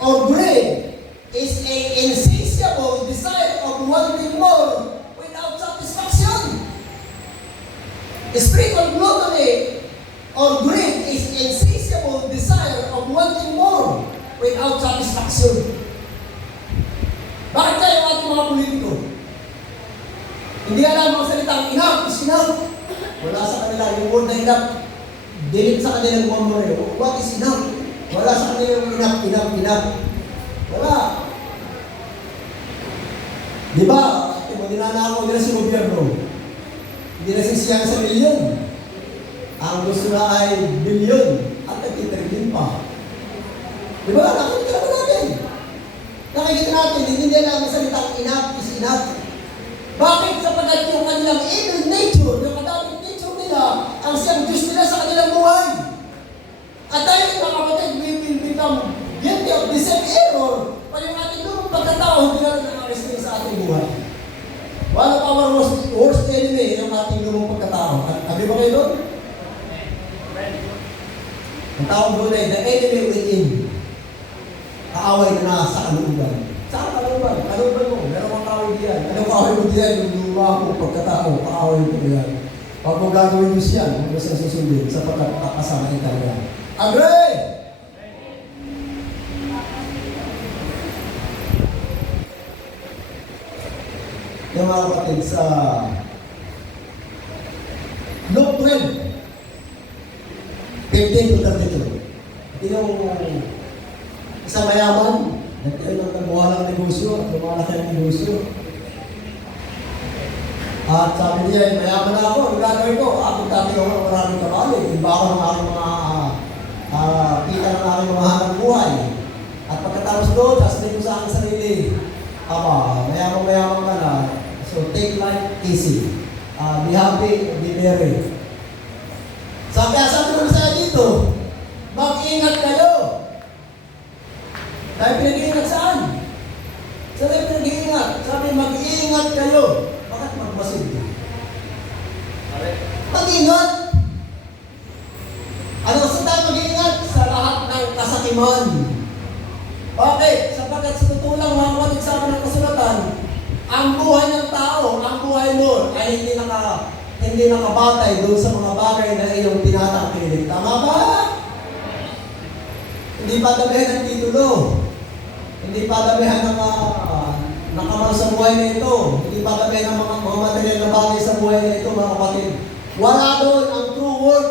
or greed, is a insatiable desire of wanting more without satisfaction. Spiritual gluttony this insatiable desire of wanting more without satisfaction. Bakit kaya yung ating mga politiko? Hindi alam ang salitang enough is enough. Wala sa kanila yung word na enough. Dilit sa kanila yung more. What is enough? Wala sa kanila yung enough. Wala. Di ba? Dinanakaw nila si gobyerno. Hindi na sisiyang sa milyon. Ang gusto na ay bilyon. At nagtitrilyon pa. Di ba? Nakikita naman natin. Nakikita natin, hindi nila ang salitang enough is enough. Bakit? Sapagkat yung kanilang evil nature, yung kadaming nature nila, ang siyang Diyos nila sa kanilang buhay. At dahil mga kapatid, we will become guilty of the same error. Pa yung ating lumang pagkatao, hindi natin nakakasting sa ating buhay. One of our worst enemy, yung ating lumang pagkatao. Sabi ba kayo doon? Ang tawag doon ay the enemy within. Kaaway na sa kalooban. Saan kalooban? Kalooban mo. Meron kang kaaway diyan. Anong kaaway mo diyan? Yung luma ko pagkatao. Kaaway mo diyan. Pag mo gagawin mo siya, huwag mo siya susundin sapagkat kakasama ikaw yan. Agree! Yung mga kapatid sa Luke 12, 15 to 32. Yung isang mayaman, nagtayo ng nabuha ng negosyo at lumalaki ang negosyo. At sabi niya, mayaman na ako, ang gagawin ko, ako dati ako ng maraming kabali, iba ako ng aking mga kita ng aking mga hanang buhay. At pagkatapos doon, sasabihin ko sa aking sarili, mayaman ka na, so take life easy. Be happy, be merry. Sabi ko sa dito, mag-ingat kayo. Tayo pinag-iingat saan? Saan tayo pinag-iingat? Sabi, mag-iingat kayo. Bakit magmasid? Mag-ingat. Ano saan tayo mag-iingat? Sa lahat ng kasakiman. Okay, sapagkat sa totoo lang, mga kapatid sa amin ng kasulatan, ang buhay ng tao, ang buhay mo, ay hindi nakabatay doon sa mga bagay na iyong tinatangkilik. Tama ba? Hindi pa damihan ng titulo. Hindi pa damihan ng nakamal sa buhay na ito. Hindi pa damihan ng mga material na bagay sa buhay na ito, mga kapatid. Wala doon ang true word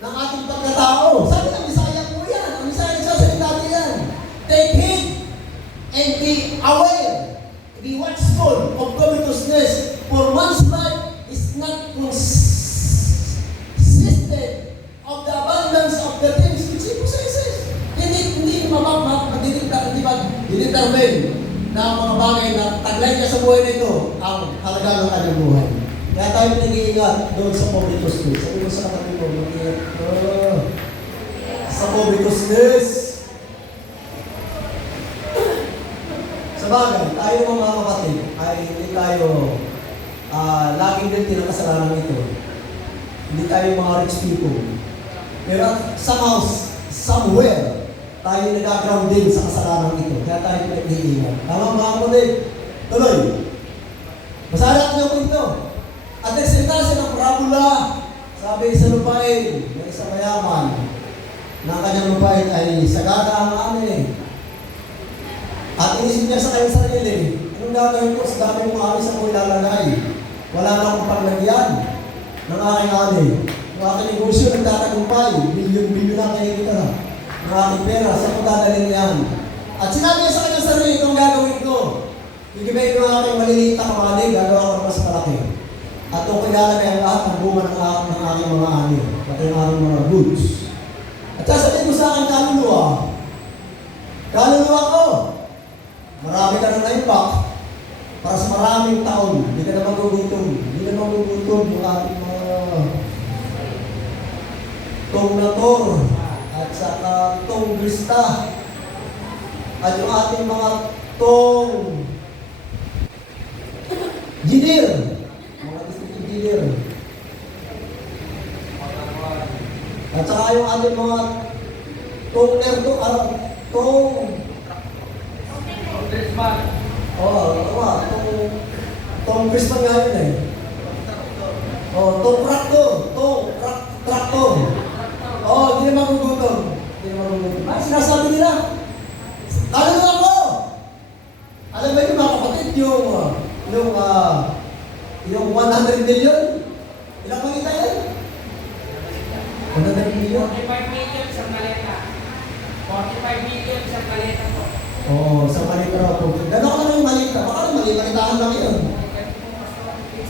ng ating pagkatao. Sabi ng Bisaya po yan. Ang Bisaya nagsasalita yan. Take heed and be aware. Be watchful of covetousness. For man's life is not consisted of the abundance of the things which he possesses. Hindi madidetermine na mga bagay na taglay niya sa buhay na ito ang halaga ng kanyang buhay. Kaya tayo pinag-iingat doon sa covetousness. Sabi ko sa katabi ko, sa covetousness. Sa bagay, tayo mga kapatid ay hindi tayo laging din tinakasalanan ito. Hindi tayo mga rich people. Pero somehow, somewhere, tayo nag-ground din sa kasalanan ito. Kaya tayo pinag-iingat. Tama mga kapatid? Tuloy. Masarap niyo po ito. At nagsalita siya ng parabola. Sabi sa lupain, ng isang mayaman, na kanyang lupain ay sagada ang ani. At inisip niya sa kanyang sarili, anong gagawin ko sa dami mong ani sa ako'y lalagay? Wala na akong paglagyan ng aking ani. Ang aking negosyo nagtatagumpay, bilyon-bilyon na kinikita ng aking pera, sa kung dadalhin yan. At sinabi niya sa kanyang sarili, itong gagawin ko. Igibay ko ang aking maliliit na kamali, gagawa ko mas malaki. At kung kailangan ang lahat ng bunga ng aking mga ani, at ang aking mga goods. At sasabihin ko sa aking kaluluwa ko, marami ka na na-impact para sa maraming taon. Hindi ka na magugutom. Hindi na magugutom yung ating mga tong-nator at saka tong-grista at yung ating mga tong-ginir. Mga district engineer. At saka yung ating mga tong-erdo, tong Christmas nga yun eh. Tong traktor. Hindi naman Ang sinasabi nila, kaluluwa ko! Alam ba niyo mga kapatid, yung 100 million, ilang makita yan? 100 million? 45 million sa maleta. 45 million sa maleta po. Oo, sa malita raw po. Gano'n ka lang yung malita? Baka yung malitahan lang yun.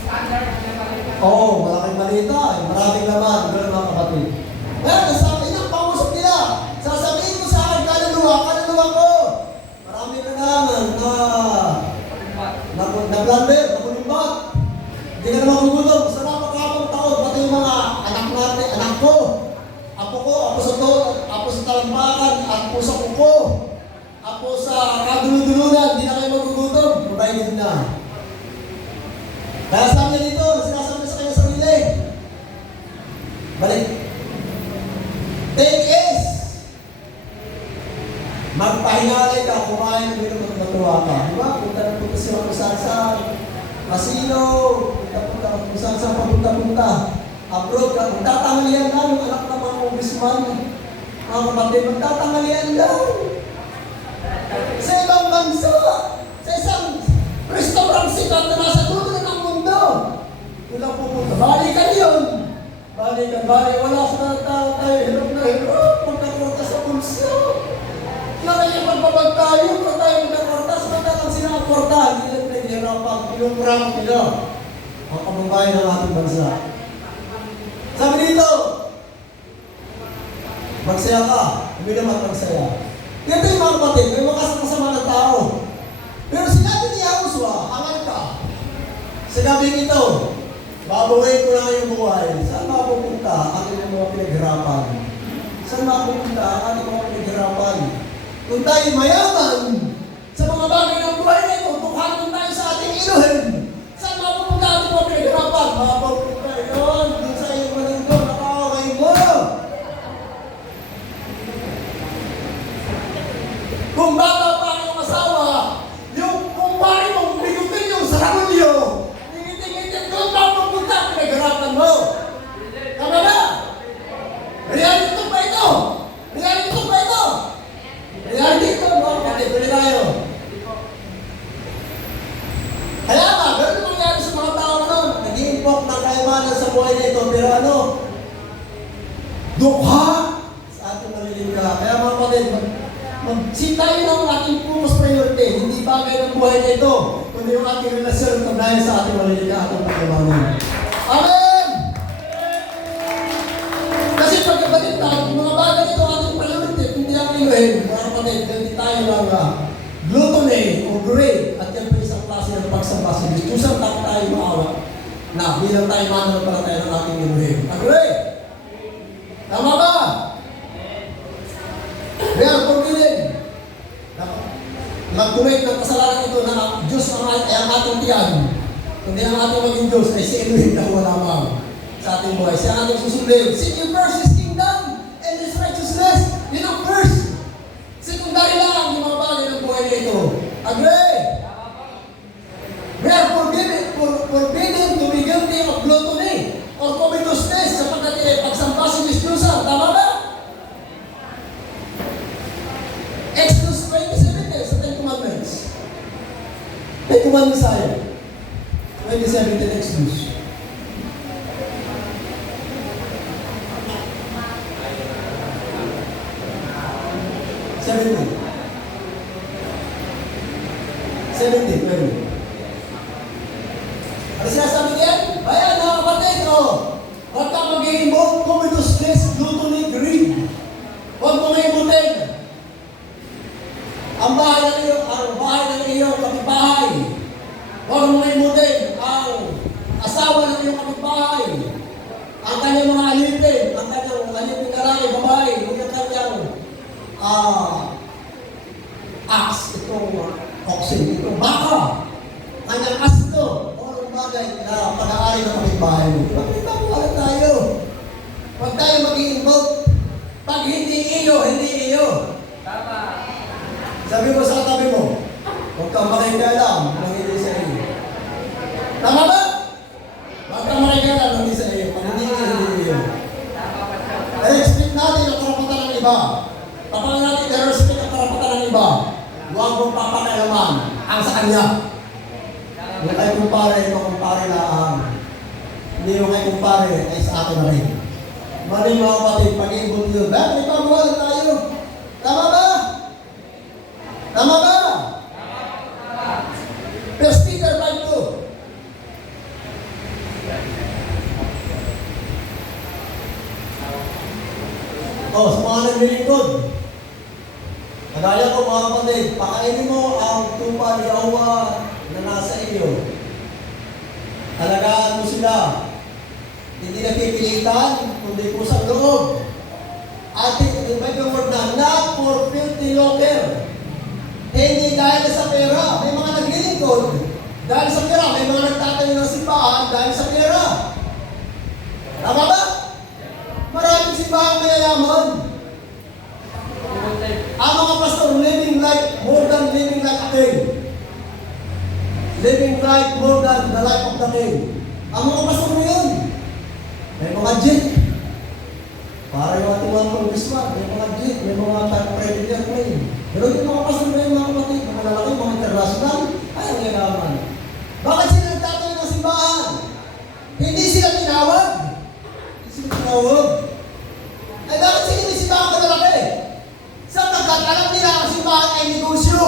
Standard na maleta. Oo, malaking malita. Maraming laman. Gano'n mga kapatid. Ngayon, nasabi ng pangusap nila. Sasabihin ko sa akin, kaluluwa ko. Marami na naman na blunder, na kulimbat. Hindi ka naman gugutom. Sa napakabang taon, pati yung mga anak natin, anak ko, apo sa talampakan, apo sa kuko, apo sa kaduludulunan, hindi na kayo magugutom. Provided na. Kaya sabi niya dito, sinasabi sa kanya sarili. Balik. Take is. Magpahingalay ka, kumain ng minum, matuwa ka. Diba? Punta na punta siya kung saan-saan. Casino, punta kung saan-saan papunta-punta. Abroad ka, magtatangalian lang yung anak ng mga congressman. Mga kapatid, magtatangalian lang. Sa ibang bansa, sa isang restaurant sikat na nasa dulo ng mundo. Walang pupunta. Balikan yun. Balikan. Wala sa tayo. Hirap na hirap. Magkakurta sa pulso. Nakaya pagpapag tayo magkakurta. Sa lang sinakakurta. Hindi lang pinaghirapan. Pinumurang nila. Ang kababayan ng ating bansa. Sabi dito, magsaya ka. Hindi naman magsaya. Ganito yung mga kapatid, may mga kasama ng tao. Pero sinabi ni Yahuswa, hangal ka. Sinabi nito, babawain ko na yung buhay. Saan mapupunta ang inyong mga pinaghirapan? Saan mapupunta ang ating mga pinaghirapan? Kung tayo mayaman sa mga bagay ng buhay na ito, tukhanin tayo sa ating inuhin. Saan mapupunta ang mga pinaghirapan? Mapupunta yun, dun sa iyong manungkol, nakakaway mo. Kung bata pa ang iyong asawa, yung kumpare mong bigutin yung sarangulyo, tingitin doon pa pupunta, pinaghirapan mo. Tama ba? Reality ba ito? Reality ba ito? Reality ito, no? Kasi pwede tayo. Kaya nga, gano'n nangyari sa mga tao noon. Nag-iimpok ng kayamanan sa buhay na ito, pero ano? Dukha sa ating malilingka. Kaya mga kapatid, mag-sit tayo ng ating focus priority. Hindi bagay ng buhay na ito, kundi yung ating relasyon at ugnayan sa ating malilingka at ang pagkamanan. Amen! Kasi pagkabatid tayo, mga bagay ito ating priority, hindi ang inuhin. Mga kapatid, hindi tayo ng gluttony o greed at yan pa isang klase ng pagsamba sa Diyos. Kusang tayo maawa na bilang tayo mananampalataya ng ating inuhin. Agree? Tama ba? We are forgiven. Mag-commit ng kasalanan ito na ang Diyos ay ang ating tiyan. Kundi ang ating maging Diyos ay si Elohim na wala lamang sa ating buhay. Siya ang ating susundin. Seek ye first His kingdom and His righteousness. Yun ang first. Secondary lang yung mga bagay ng buhay na ito. Agree? We are forbidden to be guilty of gluttony or covetousness sapagkat pagsamba sa Diyos. Tama ba? Exodus 27 sa Ten Commandments. Ten Commandments tayo. 27 Exodus. Pero ano sinasabi niyan? Bayan, mga kapatid, huwag ka mag-i-involve covetousness, gluttony, greed. Huwag mo nga-ibutin ang bahay ng iyong kapitbahay. Huwag mo nga-ibutin ang asawa ng iyong kapitbahay. Ang kanyang mga alipin, ang kanyang alipin lalaki, babae, yung kanyang axe, itong oxen, itong baka, kanyang asto, o anong bagay na pag-aari ng kapitbahay mo. Makita mo alam tayo. Huwag tayo mag-i-involve. Pag hindi iyo, hindi iyo. Tama. Sabi mo sa katabi mo, huwag kang makikialam ng hindi sa iyo. Tama ba? Huwag kang makikialam ng hindi sa iyo. Pag hindi iyo, hindi iyo. I-expect natin ang karapatan ng iba. Kapag natin i-respect ang karapatan ng iba, huwag mong papakailaman ang sa kanya. Huwag kayo kumpare, ito kumpare lang. Hindi mo kayo kumpare, ay sa akin na rin. Maraming mga kapatid, pag-ibot yun. Bakit may pagbuwalan tayo? Tama ba? Tama ba? First Peter 5:2. Oh, sa mga naglilingkod. Kagaya ko mga kapatid, pakainin mo ang tupa ni Yahweh na nasa iyo. Talagaan mo sila. Hindi napipilitan, kundi kusang loob. At invite yung word na, not for filthy lucre. Hindi dahil sa pera. May mga naglilingkod dahil sa pera. May mga nagtatayo ng simbahan dahil sa pera. Tama ba? Maraming simbahan mayayaman. Ang mga pastor, living like more than living like a king. Living like more than the life of the king. Ang mga pastor na yun, may mga jet. Para yung ating mga congressman, may mga jet, may mga president plane. Pero yung mga pastor na yung mga kapatid, mga lalaki, mga international, ay ang yayaman. Bakit sila nagtatayo ng simbahan? Hindi sila tinawag. Hindi sila tinawag. Ay bakit sila may simbahan ka lalaki? Sa pagkakalam nila ang simbahan ay negosyo.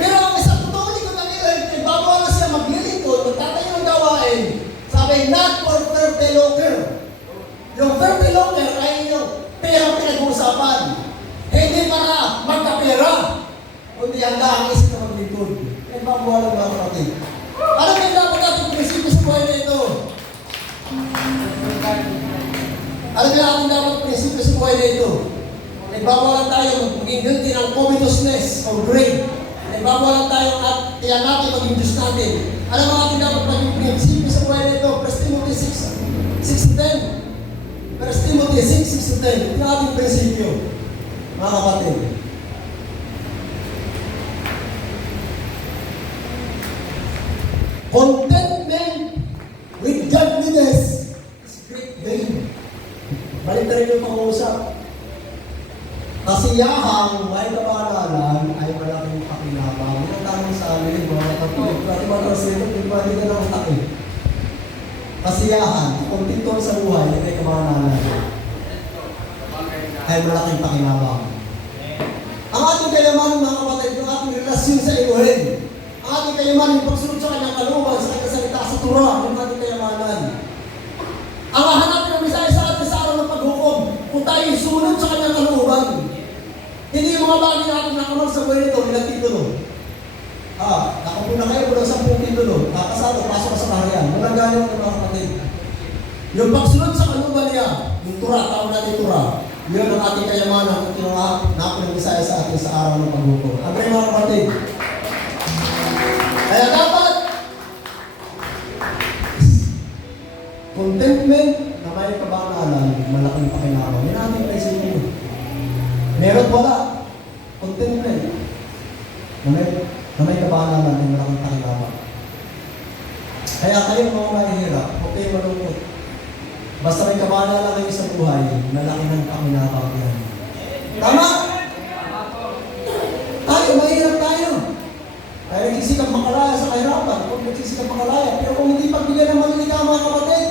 Pero ang isang totoo ko na nila, bago na siya maglilingkod, magtatayo ng gawain, sabi, not for 30 lucre. Yung 30 lucre ay yung perang pinag-uusapan. Hindi para magkapera, kundi handa ang isip na maglingkod. Ay bago ng mga kapatid. Ano yung dapat natin prinsipyo sa buhay na ito? Alam niyo natin dapat prinsipyo sa buhay na ito. Nagbabawalan tayo maging guilty ng covetousness or greed. Nagbabawalan tayo at tiyan natin maging Diyos natin. Alam mo natin dapat maging prinsipyo sa buhay na ito. 1 Timothy 6:10. 1 Timothy 6:10. Ito ang ating prinsipyo. Mga kapatid. Contentment with godliness is great gain. Balik na rin yung pang-uusap. Kasiyahan, may kabanalan, ay malaking pakinabang. Yan ang tanong sa amin, mga kapatid. Pati mga translator, di ba dito ng utak eh. Kasiyahan, kung tito sa buhay, may kabanalan, ay malaking pakinabang. Ang ating kayamanan, mga kapatid, ang ating relasyon sa inuhin. Ang ating kayamanan, yung pagsunod sa kanyang kalooban, sa kanyang salita sa Torah, yung ating kayamanan. Ang hahanapin ng Misaya sa atin sa araw ng paghukom, kung tayo sunod sa kanyang kalooban. Hindi yung mga bagay natin nakamang sa buhay nito, ilang titulo. Nakapo na kayo, walang 10 titulo. Kakasado, pasok ka sa kaharian. Walang ganyan ng mga kapatid. Yung pagsunod sa kalooban niya, yung Torah, tawag natin Torah, yun ang ating kayamanan at yung napin ng Misaya sa atin sa araw ng paghukom. Agree mga kapatid? Kaya dapat contentment na may kabanalan, malaking pakinabang. Yan ang ating prinsipyo. Meron wala. Contentment na may kabanalan ay malaking pakinabang. Kaya kayo mga mahihirap, okay malungkot. Basta may kabanalan kayo sa buhay, malaki ng pakinabang yan. Tama? Tayo, mahirap tayo. Kaya nagsisikap makalaya sa kahirapan, kung nagsisikap makalaya. Pero kung hindi pagbigyan ng manunika mga kapatid,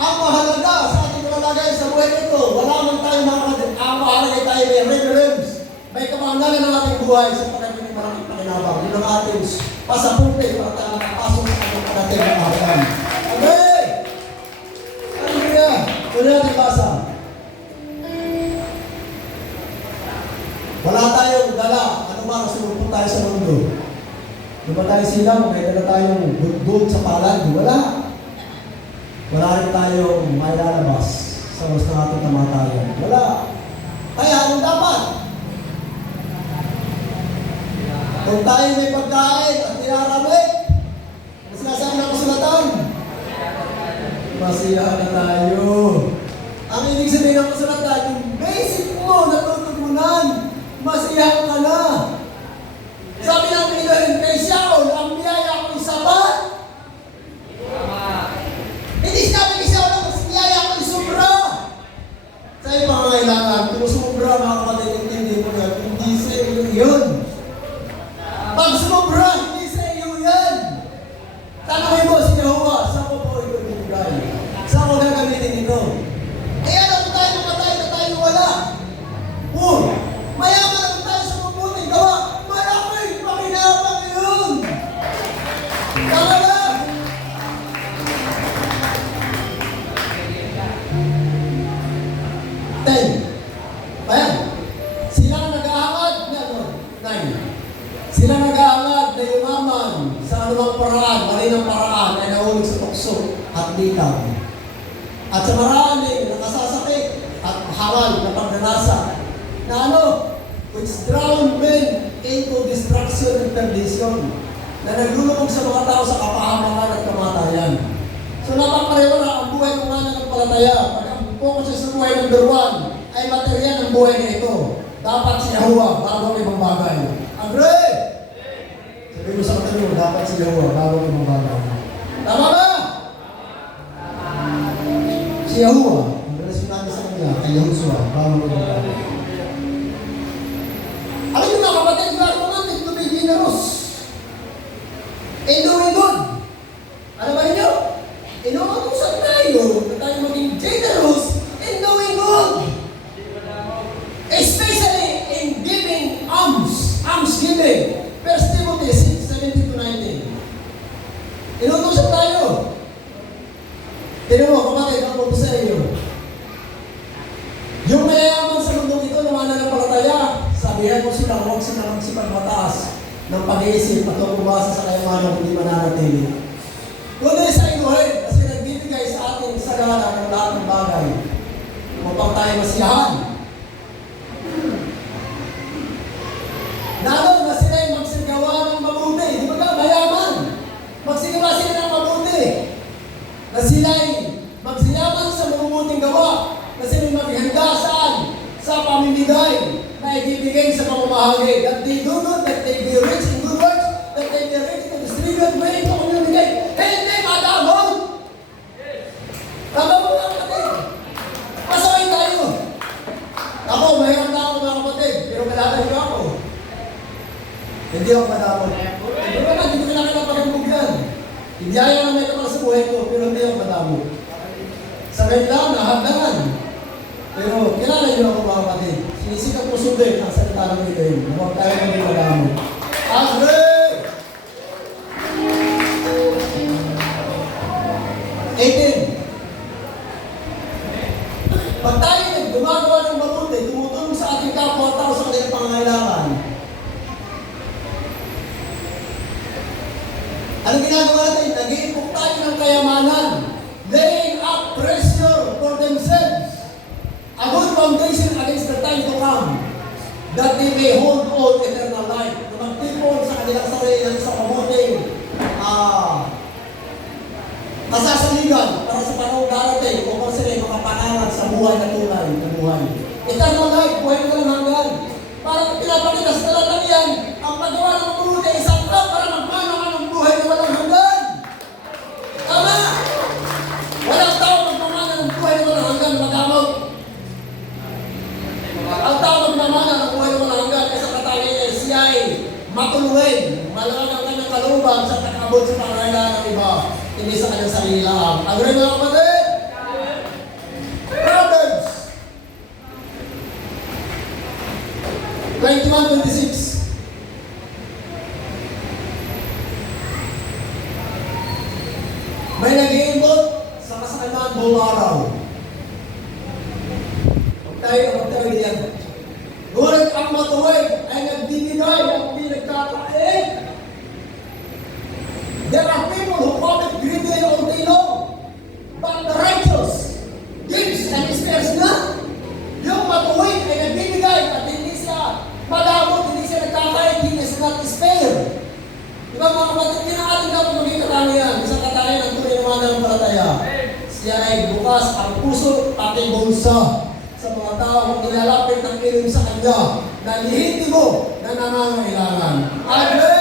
ang mahalaga sa ating kalalagay sa buhay nito, wala man tayo mga kapatid, ang mahalaga tayo may reverence, may kamanalan ng ating buhay sa pagkakas ng maraming pakinabang. Yun ang ating pasapunte para tayo makapasok sa ating pagkakas ng kaharian. Amen! Hallelujah! Ito natin basa. Wala tayong dala, ano ba ang sumupong tayo sa mundo? Di ba tayo silang, may dala tayong good sa palad? Wala. Wala rin tayong may lalabas sa oras ng ating kamatayan. Wala. Kaya anong dapat? Kung tayo may pagkain at niraramit, ang sinasabi ng kasulatan, masiyahan na tayo. Ang ibig sabihin ng kasulatan, yung basic mo, natutugunan, masiyahan ka na. Sabi ng Panginoon kay Saul, ang biyaya ko'y sapat. Hindi sinabi kay Saul, ang biyaya ko'y sobra. Sabi mga 10. Ayan. Sila ang nag-aangad na 9. Sila nag-aangad na yumaman sa anumang paraan, mali ng paraan ay nahulog sa tukso at likaw. At sa maraming nakasasakit at hangal na pagnanasa na which drown men into destruction and perdition, na naglulubog sa mga tao sa kapahamakan at kamatayan. So napapareho na ang buhay ng mga nanampalataya. Pag ang focus sa buhay number 1 ay material ng buhay na ito, dapat si Yahuwah bago ang ibang bagay. Agree? Sabi mo sa katanong, dapat si Yahuwah bago ang ibang bagay. Tama ba? Si Yahuwah, ang relasyon natin sa kanya, kay Yahushua, bago ang ibang bagay. Alam niyo mga kapatid, we are commanded to be generous in doing good. Ano ba ninyo? Inuutusan tayo na tayo maging generous in doing good. Especially in giving alms. Alms giving. 1 Timothy 6:17-19. Inuutusan tayo. Tignan mo, kapatid, ang pupunta sa iyo. Yung mayayaman sa mundong ito na mananampalataya, sabihan mo sila, huwag sila magsipagmataas ng pag-iisip at huwag umasa sa kayamanan hindi mananatili. Kundi sa inuhin, kasi nagbibigay sa ating sagana ng lahat ng bagay upang tayo masiyahan. Lalo na sila ay magsigawa ng mabuti. Di ba ka, mayaman? Magsigawa sila ng mabuti. Na sila ay magsiyaman sa mabubuting gawa. Na sila ay maghanda saan? Sa pamimigay na ibibigay sa pamamahagi. That they do good, that they be rich in good works, that they be ready to distribute money to community. Hindi madamon! Tama mo mga kapatid. Pasaway tayo. Ako, mayroon na ako mga kapatid. Pero kailangan nyo ako. Hindi ako madamon. Hindi ko na, hindi ko na kinapagambog yan. Hindi ayaw na may kapal sa buhay ko, pero hindi ako madamon. Sa lang, nahagangan. Pero kilala nyo ako mga kapatid. Sinisikap ko sundin ang salita ng ito yun. Huwag tayo maging madamon. Agree! 18. Pag tayo gumagawa ng mabuti, tumutulong sa ating kapwa-tao sa kanilang pangangailangan, ano ginagawa natin? Nag-iipok tayo ng kayamanan, laying up pressure for themselves, a good foundation against the time to come, that they may hold on eternal life, na magtipon sa kanilang sarili sa mabuting kasasaligan para sa panahon darating upang sila ay makapanangan sa buhay na tunay na buhay. Eternal life, buhay na lang hanggan. Para pinapakita sa talatang yan, ang paggawa ng mabuti ay isang para magmanahan ng buhay na walang hanggan. Tama! Walang tao magmamana ng buhay na walang hanggan, magamot. Ang tao magmamana ng buhay na walang hanggan kasi katangian niya siya ay matulungin, malaman ang kanyang kalooban sa takabot sa pangailangan ng iba. Hindi sa kanyang sarili lang. Agree mga kapatid? Proverbs 21:26. May nag-iimbot sa kasaganaan buong araw. Huwag tayo diyan. Ngunit ang matuwid ay nagbibigay at hindi nagkakain. There are people who commit greedily all day long, but the righteous gives and spares not. Yung matuwid ay nagbibigay at hindi siya madamot, hindi siya nagkakain, he is not spare. Diba mga kapatid, kinakating dapat maging katangian, isang katangian ng tunay na mananampalataya. Siya ay bukas ang puso at ang bulsa sa mga taong nilalapit ng ilim sa kanya na lihitimo na nangangailangan. Agree!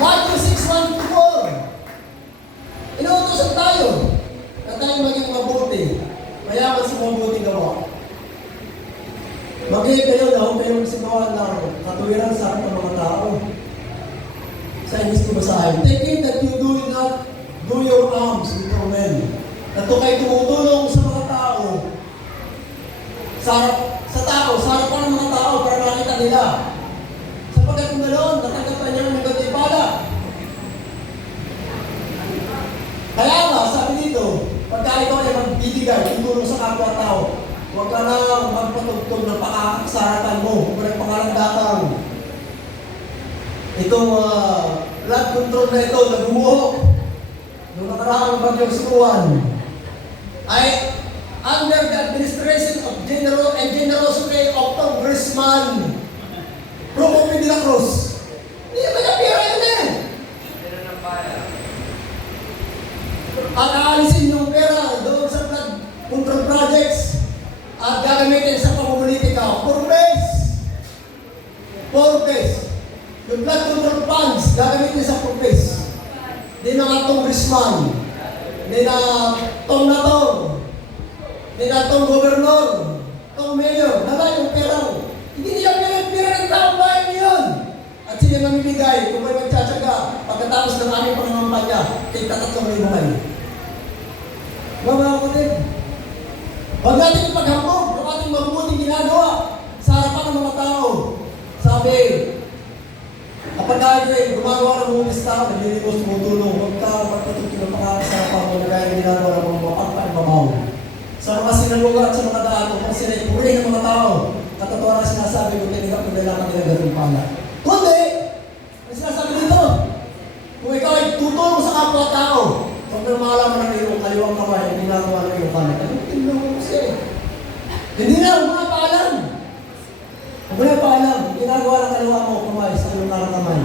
Matthew 6:1-4. Inuutosan tayo na tayo maging mabuti, mayaman sa mabuting gawa. Magiging kayo na huwag kayong magsigawa ng katuwiran sa ating mga tao. Sa English ko basahin. Take it that you do not do your alms with your men. Na ito kayo tumutulong sa mga tao, sa harapan ng mga tao para makita nila. Sapagkat kung ganoon, natagatan niya ng gantipala. Kaya nga, sabi dito, pagka ikaw ay magbibigay, tutulong sa kapwa-tao. Huwag ka na magpatugtog ng pakakasaratan mo. Huwag ka na pangalandatang. Itong blood control na ito, nagumuho. Noong nakaraang bagyong Suwan, ay under the administration of General and Generosity of Congressman Roque de la Cruz. Hindi naman napira yun eh. At aalisin yung pera doon sa blood control projects at gagamitin sa pamumulitika. Purpose. Yung blood control funds gagamitin sa purpose. Hindi na congressman. Hindi na tong na tong. Hindi na tong gobernador. Tong mayor. Nala yung pera. Hindi nila pera ng taong bayan yun. At sila mamimigay kung may magtsatsaga pagkatapos ng aming pangangampanya kay tatatlong may buhay. Mga kapatid, huwag natin ipaghambog ng ating mabubuting ginagawa sa harapan ng mga tao. Sabi, kapag kayo gumagawa ng umista, naglilimos, tumutulong, huwag ka magpatutunan ng pakakasarapan mo na kaya ginagawa ng mga mapagpaibabaw. Sa mga sinalugat, sa mga daan, kung sila puri ng mga tao, katatawa na sinasabi ko, tinigap ko nila kanila ganun pala. Kundi, ang sinasabi dito, kung ikaw ay tutulong sa kapwa-tao, huwag na malaman ng iyong kaliwang kamay ang ginagawa ng iyong kamay. Ano tinulong mo kasi? Hindi na, huwag na paalam. Huwag na paalam. Ginagawa ng kaliwa mo kamay sa iyong karang kamay.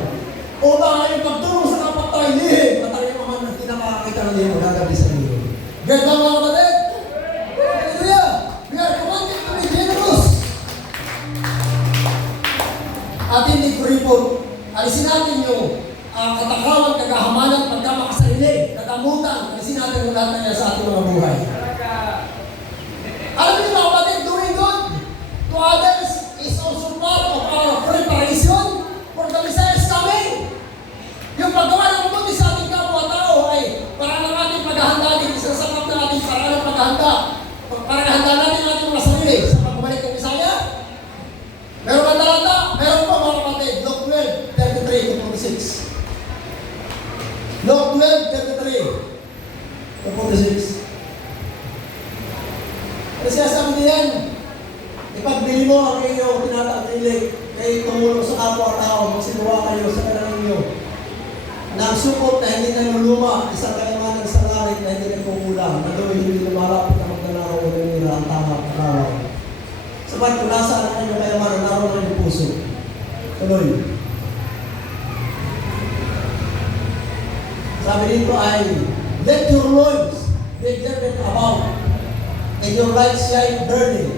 O baka yung pagtulong sa kapwa-tao, lihim. Matali mo man na hindi nakakakita ng lihim mo nagabi sa iyo. Ganda mga kapatid? Hallelujah! We are commanded to be generous. At hindi ko report. Alisin natin yung katakawan, kagahamanan, pagkamakasarili, katamutan, alisin natin ang lahat na yan sa ating mga buhay. Alam niyo mga kapatid, doing good to others is also part of our preparation for the Messiah's coming. Yung paggawa ng mabuti sa ating kapwa-tao ay para ng ating paghahanda din, isasakap na ating paraan ng paghahanda. Para handa natin ang ating mga sarili sa pagbalik ng Messiah. Meron ba talata? Meron po mga kapatid, Luke 12:33-46. Luke 12:33-46. Kasi sabi niyan, ipagbili mo ang iyong tinatangkilik, kay tumulong sa kapwa-tao, magsinuwa kayo sa kanang inyo. Nang sukot na hindi naluluma, isang kaimanan sa langit na hindi nagkukulang, na doon hindi lumalapit na magdalaraw o nila ang tamang araw. Sabat kung nasaan ang inyong kayamanan, naroon ang inyong puso. Tuloy. Sabi dito ay, let your loins be girded about, and your light shine burning.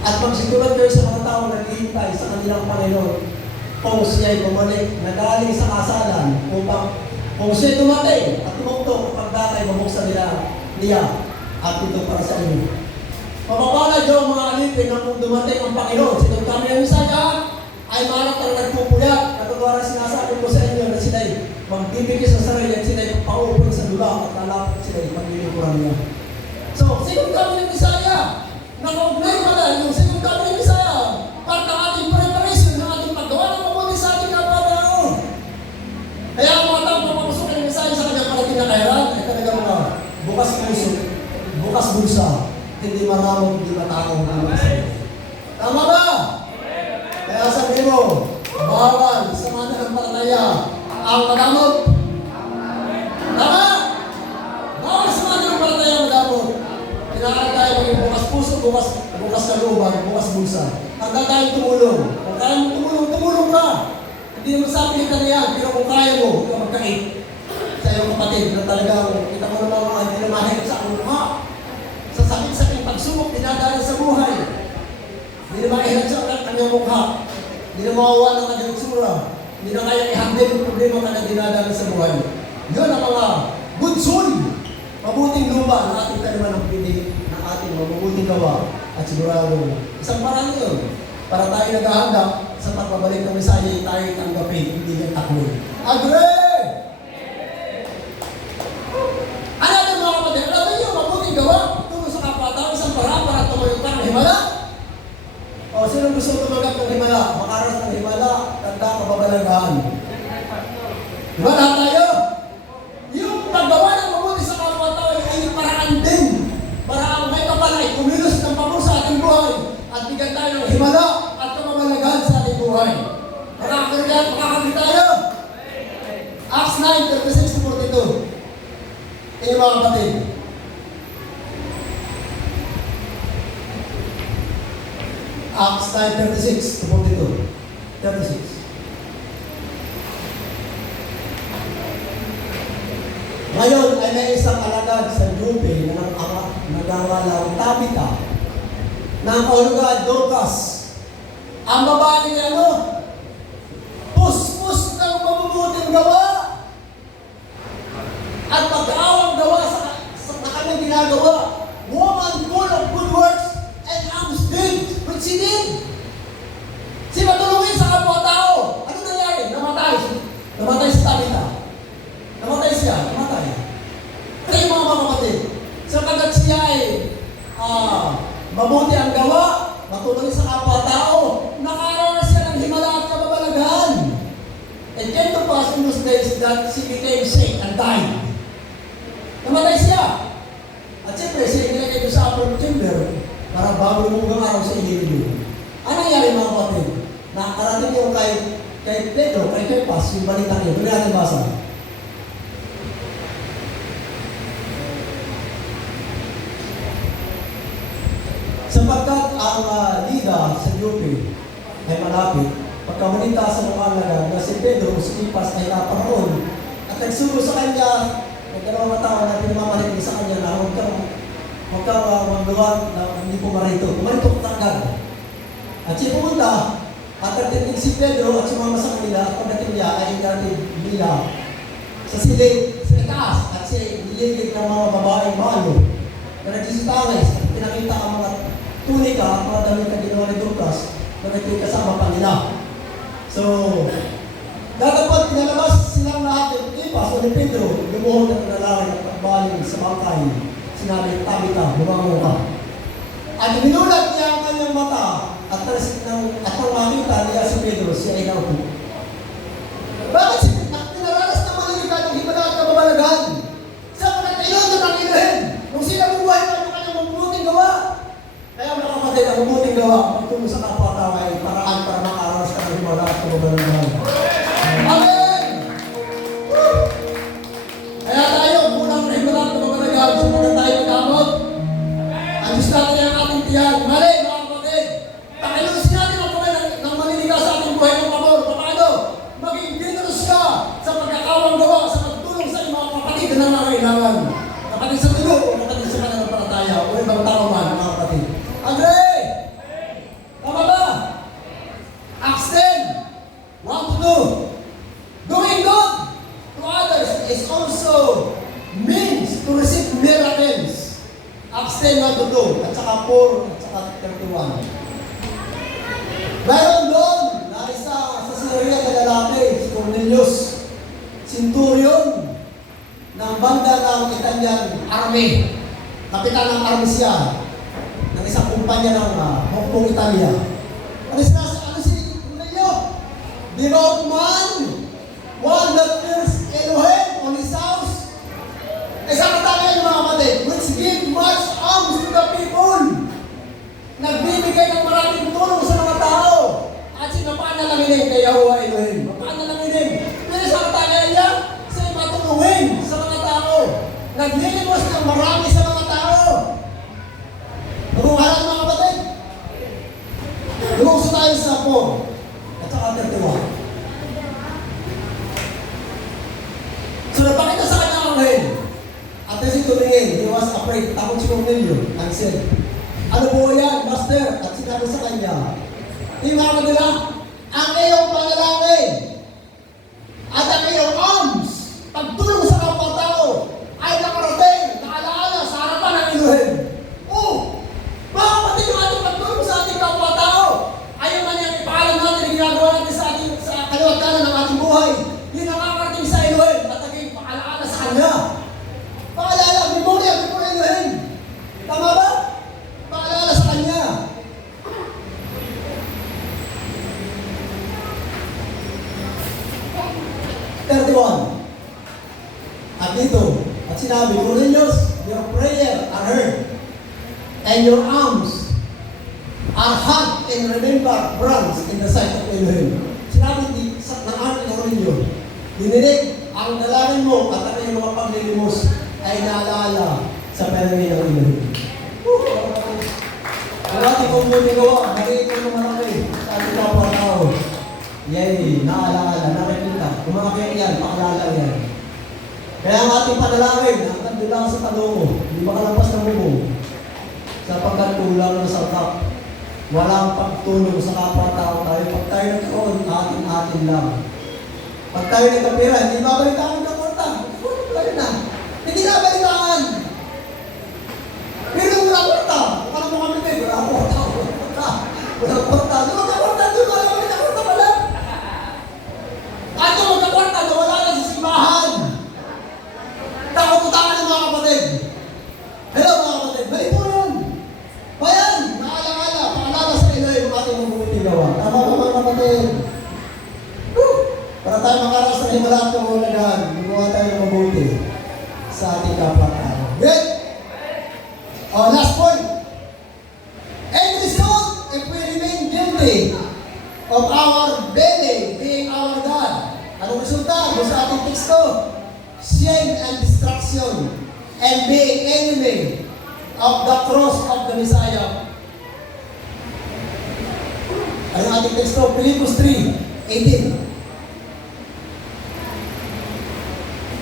At magsitulan kayo sa mga tao na naghihintay sa kanilang Panginoon kung siya'y bumalik na galing sa kasalan upang kung siya'y dumating at tumugtog kapag datay mabuksan niya at ito para sa inyo. Mapapalad yung mga alipin na kung dumating ang Panginoon, sinong kami ng Misaya ay marat ang nagpupuyat. Natutwara sinasabi ko sa inyo na sila'y magbibigay sa sarili at sila'y pauupin sa dula at lalapit sila'y paglilikuran niya. So, sinong kami ng Misaya? Nakaugnay pala yung sinong kami ng Misaya para ang ating preparation ng ating paggawa ng mabuti sa ating kapwa-tao. Kaya ang mga tao papapasok ng Misaya sa kanyang parating na kairan ay talaga mga bukas puso, bukas bulsa, hindi maramong, hindi matakaw na masaya. Tama ba? Kaya sabi mo, bawal sa mga nagpapalataya ang madamot. Tama? Bawal sa mga nagpapalataya ang madamot. Kailangan tayo maging bukas puso, bukas kalooban, bukas bulsa. Hanggang tayo tumulong. Kung kaya mo tumulong, tumulong ka. Hindi naman sabi kita na yan, pero kung kaya mo, huwag ka magkait sa iyong kapatid na talagang kita mo naman mga hindi na mahirap sa mukha. Sa sakit-sakit pagsubok, dinadaan sa buhay. Hindi na mahirap sa kanyang mukha. Hindi na mawawa ng kanyang tsura. Hindi na kaya i-handle yung problema kanyang dinadaan sa buhay. Yun ang mga good soul. Mabuting lupa na ating taniman ng pili ng ating mabubuting gawa at sigurado isang parang yun para tayo naghahanda sa pagbabalik ng Messiah tayo tanggapin, hindi niyang takwin. Agree! Ano natin mga kapatid? Alam niyo, mabuting gawa tulong sa kapwa-tao, isang parang para tumayo ka ng himala. O, sino gusto tumagat ng himala? Makaras ng himala, tanda, kababalagahan. Diba lahat tayo? Yung paggawa ng mabuti sa kapwa-tao ay himala at kamamalagan sa ating buhay. Makakabit tayo. Acts 9:36-42. Inyong mga kapatid. Acts 9:36-42. 36. Ngayon ay may isang alagad sa Joppe na nagawalaw Tabita na ang kahulugan Dorcas. Ang babae ni ano? Puspos ng mabubuting gawa at pag-aawang gawa sa kanyang ginagawa. Woman full of good works and alms did, which she did. Si matulungin sa kapwa-tao. Ano nangyari? Namatay. Namatay si Tabita. Namatay siya. Namatay. Kaya mga kapatid, sapagkat siya ay mabuti ang gawa, matulungin sa kapwa-tao, nakaranas siya ng himala at kababalaghan. And came to pass in those days that she became sick and died. Namatay siya. At siyempre, siya nilagay ito sa upper chamber para bago mong araw sa ililibig. Ano nangyari mga kapatid? Nakarating yung kay Pedro, kay Kepas, yung balitang yun. Doon natin basa. Sapagkat ang Lida sa Joppe ay malapit, pagkamalita sa mga alagad na si Pedro o si Kepas ay naparoon at nagsugo sa kanya ng dalawang tao na pinamamalit sa kanya na huwag kang magluwag na hindi pumarito. Pumarito ko agad. At siya pumunta at nagtitig si Pedro at sumama sa kanila at pagdating niya ay inatid nila sa silid, sa itaas at siya niligid ng mga babaeng malo na nagsisitangay at pinakita ang mga tunika at mga damit na ginawa ni Dorcas na nagkikasama pa nila. So, dadapat pinalabas silang lahat yung Kepas o ni Pedro, lumuhod ng lalaki at pagbaling sa bangkay. Sinabi, Tabita, bumangon ka. At minulat niya ang kanyang mata at nang makita niya si Pedro, siya ay naupo. Bakit si pinaranas ng malilikat ng himala at kababalaghan? Sa mga ilon ng iluhin, kung sila bubuhay na yung kanyang mabuting gawa. Kaya mga kapatid, ang mabuting gawa, magtungo sa kapwa-tao ay paraan para makaranas ka ng himala at kababalaghan. Amen! Kaya tayo, unang himala at kababalaghan, sumunod tayo magkamot. Ang Diyos natin ang ating tiyan. Mali, mga kapatid. Pakilusin natin ang kamay ng maniligaw sa ating buhay ng pamor. Paano? Maging generous ka sa pagkakawang gawa, sa pagtulong sa mga kapatid na nangangailangan. Kapatid sa tulo, o kapatid sa mananampalataya, o ibang tao man, mga kapatid. Andre! Tama ba? Acts 10, 1-2. Doing good to others is also means to receive miracles. Acts 10, 1-2, at saka 4, at saka 31. Mayroon doon na isa sa Syria na lalaki, si Cornelius, centurion ng banda ng Italian Army. Kapitan ng army siya ng isang kumpanya ng Hongkong, Italia. Ano si Cornelio? Devout man, one that fears Elohim on his house. Isang katangian mga kapatid, which give much alms to the people. Nagbibigay ng maraming tulong sa mga tao. At sinapanalangin kay Yahweh Elohim. Mapanalangin. Pero sa katangian niya, siya matulungin sa mga tao. Naglilimos ng marami sa mga tao. Nabuhalan mga kapatid. Lumukso tayo sa 4 at saka 31. So napakita sa kanya ang anghel. At kasi tumingin, he was afraid. Takot si Cornelio. And said, ano po yan, Master? At sinabi sa kanya, tingnan nila, ang iyong panalangin at ang iyong alms, pagtulong sa kapwa-tao, ay nakarating, nakaalaala sa harapan ng Elohim. Oh! Mga kapatid, yung ating pagtulong sa ating kapwa-tao, ayaw man yung ipaalam natin, ginagawa natin sa ating kaliwat kanan ng ating buhay. Yun nakakarating sa Elohim at naging paalaala sa kanya. Paalala, memorya, memorya Elohim. Tama ba? Paalala sa kanya. At dito, at sinabi, Cornelius, your prayer are heard, and your alms are hot in remembrance bronze in the sight of Elohim. Sinabi ng Archangel ninyo, dininig ang dalangin mo at ang iyong mga paglilimos ay naalala sa permi ng Elohim. Ang ating kong gawa, nagiging ko ng malaki sa ating kapwa-tao. Yay, naalala, nakikita. Kung mga kaya yan, pakalala yan. Kaya ang ating panalangin, hanggang doon lang sa tanong mo, hindi makalampas ng bubong. Sapagkat kulang na sa utak. Walang pagtulong sa kapwa-tao tayo. Pag tayo nagkaroon, atin-atin lang. Pag tayo nagkapira, hindi mabalitaan ng kwarta. Wala na. Hindi na balitaan. Pero wala kwarta. Wala mo kami kayo. Wala kwarta. Wala kwarta. Wala kwarta. Wala kwarta pala. Ato magkakwarta na wala na sa simbahan. Takot-utakan ng mga kapatid. Hello mga kapatid. Balik po yun. Bayan, naalala, paalala sa Elohim ang ating mabuti gawa. Tama ba mga kapatid? Para tayo makaraos ng himala at kamulagan, gumawa tayo ng mabuti sa ating kapwa-tao. Good? Oh, last point. And result, if we remain guilty of our belly being our God. Anong resulta? Doon sa ating teksto, shame and destruction and being enemy of the cross of the Messiah. Anong ating teksto? Philippians 3:18.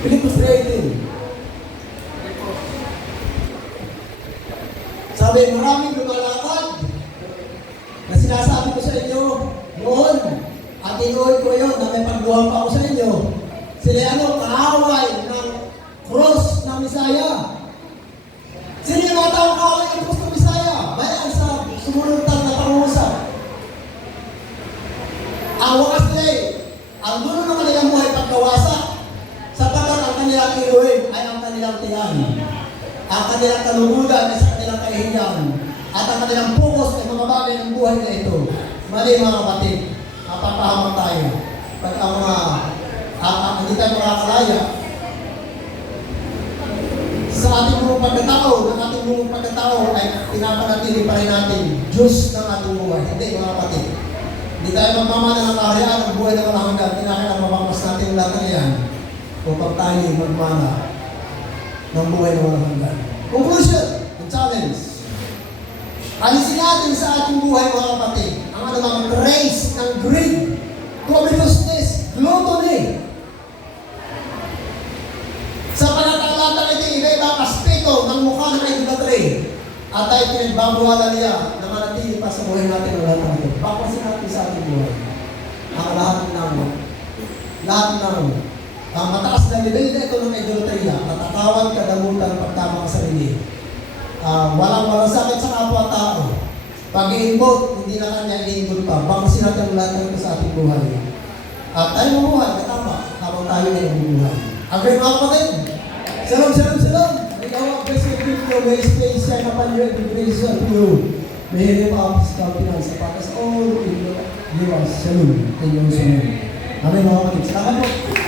Philippians 3:18. Sabi, maraming lumalakad na sinasabi ko sa inyo noon at inuwi ko yun na may pagbuhang pa ako sa inyo. Sila kaaway ng cross ng Messiah. Sino yung mga taong kaaway ng cross ng Messiah? Bayan sa sumunod na pangusap. Ang wakas nila ang dulo ng kanilang buhay pagkawasak sapagkat ang kanilang inuwi ay ang kanilang tiyan. Ang kanilang kalulugan ay sa kanilang kahihiyan. At ang kanilang focus ay mga bagay ng buhay na ito. Mali mga kapatid, mapapahamak tayo. Pag ang mga hindi tayo makakalaya sa ating buong pagkatao, ng ating buong pagkatao ay pinapanatili pa rin natin Diyos ng ating buhay. Hindi mga kapatid. Hindi tayo magmamana ng kaharian ng buhay na walang hanggan. Kinakailangan mapapas natin lahat ng iyan upang tayo magmana ng buhay na walang hanggan. Conclusion, the challenge. Alisin natin sa ating buhay mga kapatid ang anumang trace ng greed, covetousness, gluttony. Sa panatalatang ito, iba-ibang aspeto ng mukha ng idolatry at tayo pinagbabawalan niya na manatili pa sa buhay natin ang lahat ng ito. Papasin natin sa ating buhay ang lahat ng mataas na level na ito ng idolatria, matakawan, kadamutan, pagtama sa sarili. Walang sakit sa kapwa-tao. Pag-iimbot, hindi na kanya iimbot pa. Papasin natin ang lahat ng ito sa ating buhay. At tayo mabuhay, katama, habang tayo ay mabuhay. Agree mga kapatid? Shalom, shalom, shalom! May gawang bless you, give your ways, please shine upon you and be gracious unto you. May him up his countenance, apatas all in you. Shalom. Thank you so much. Amen mga kapatid. Salamat po.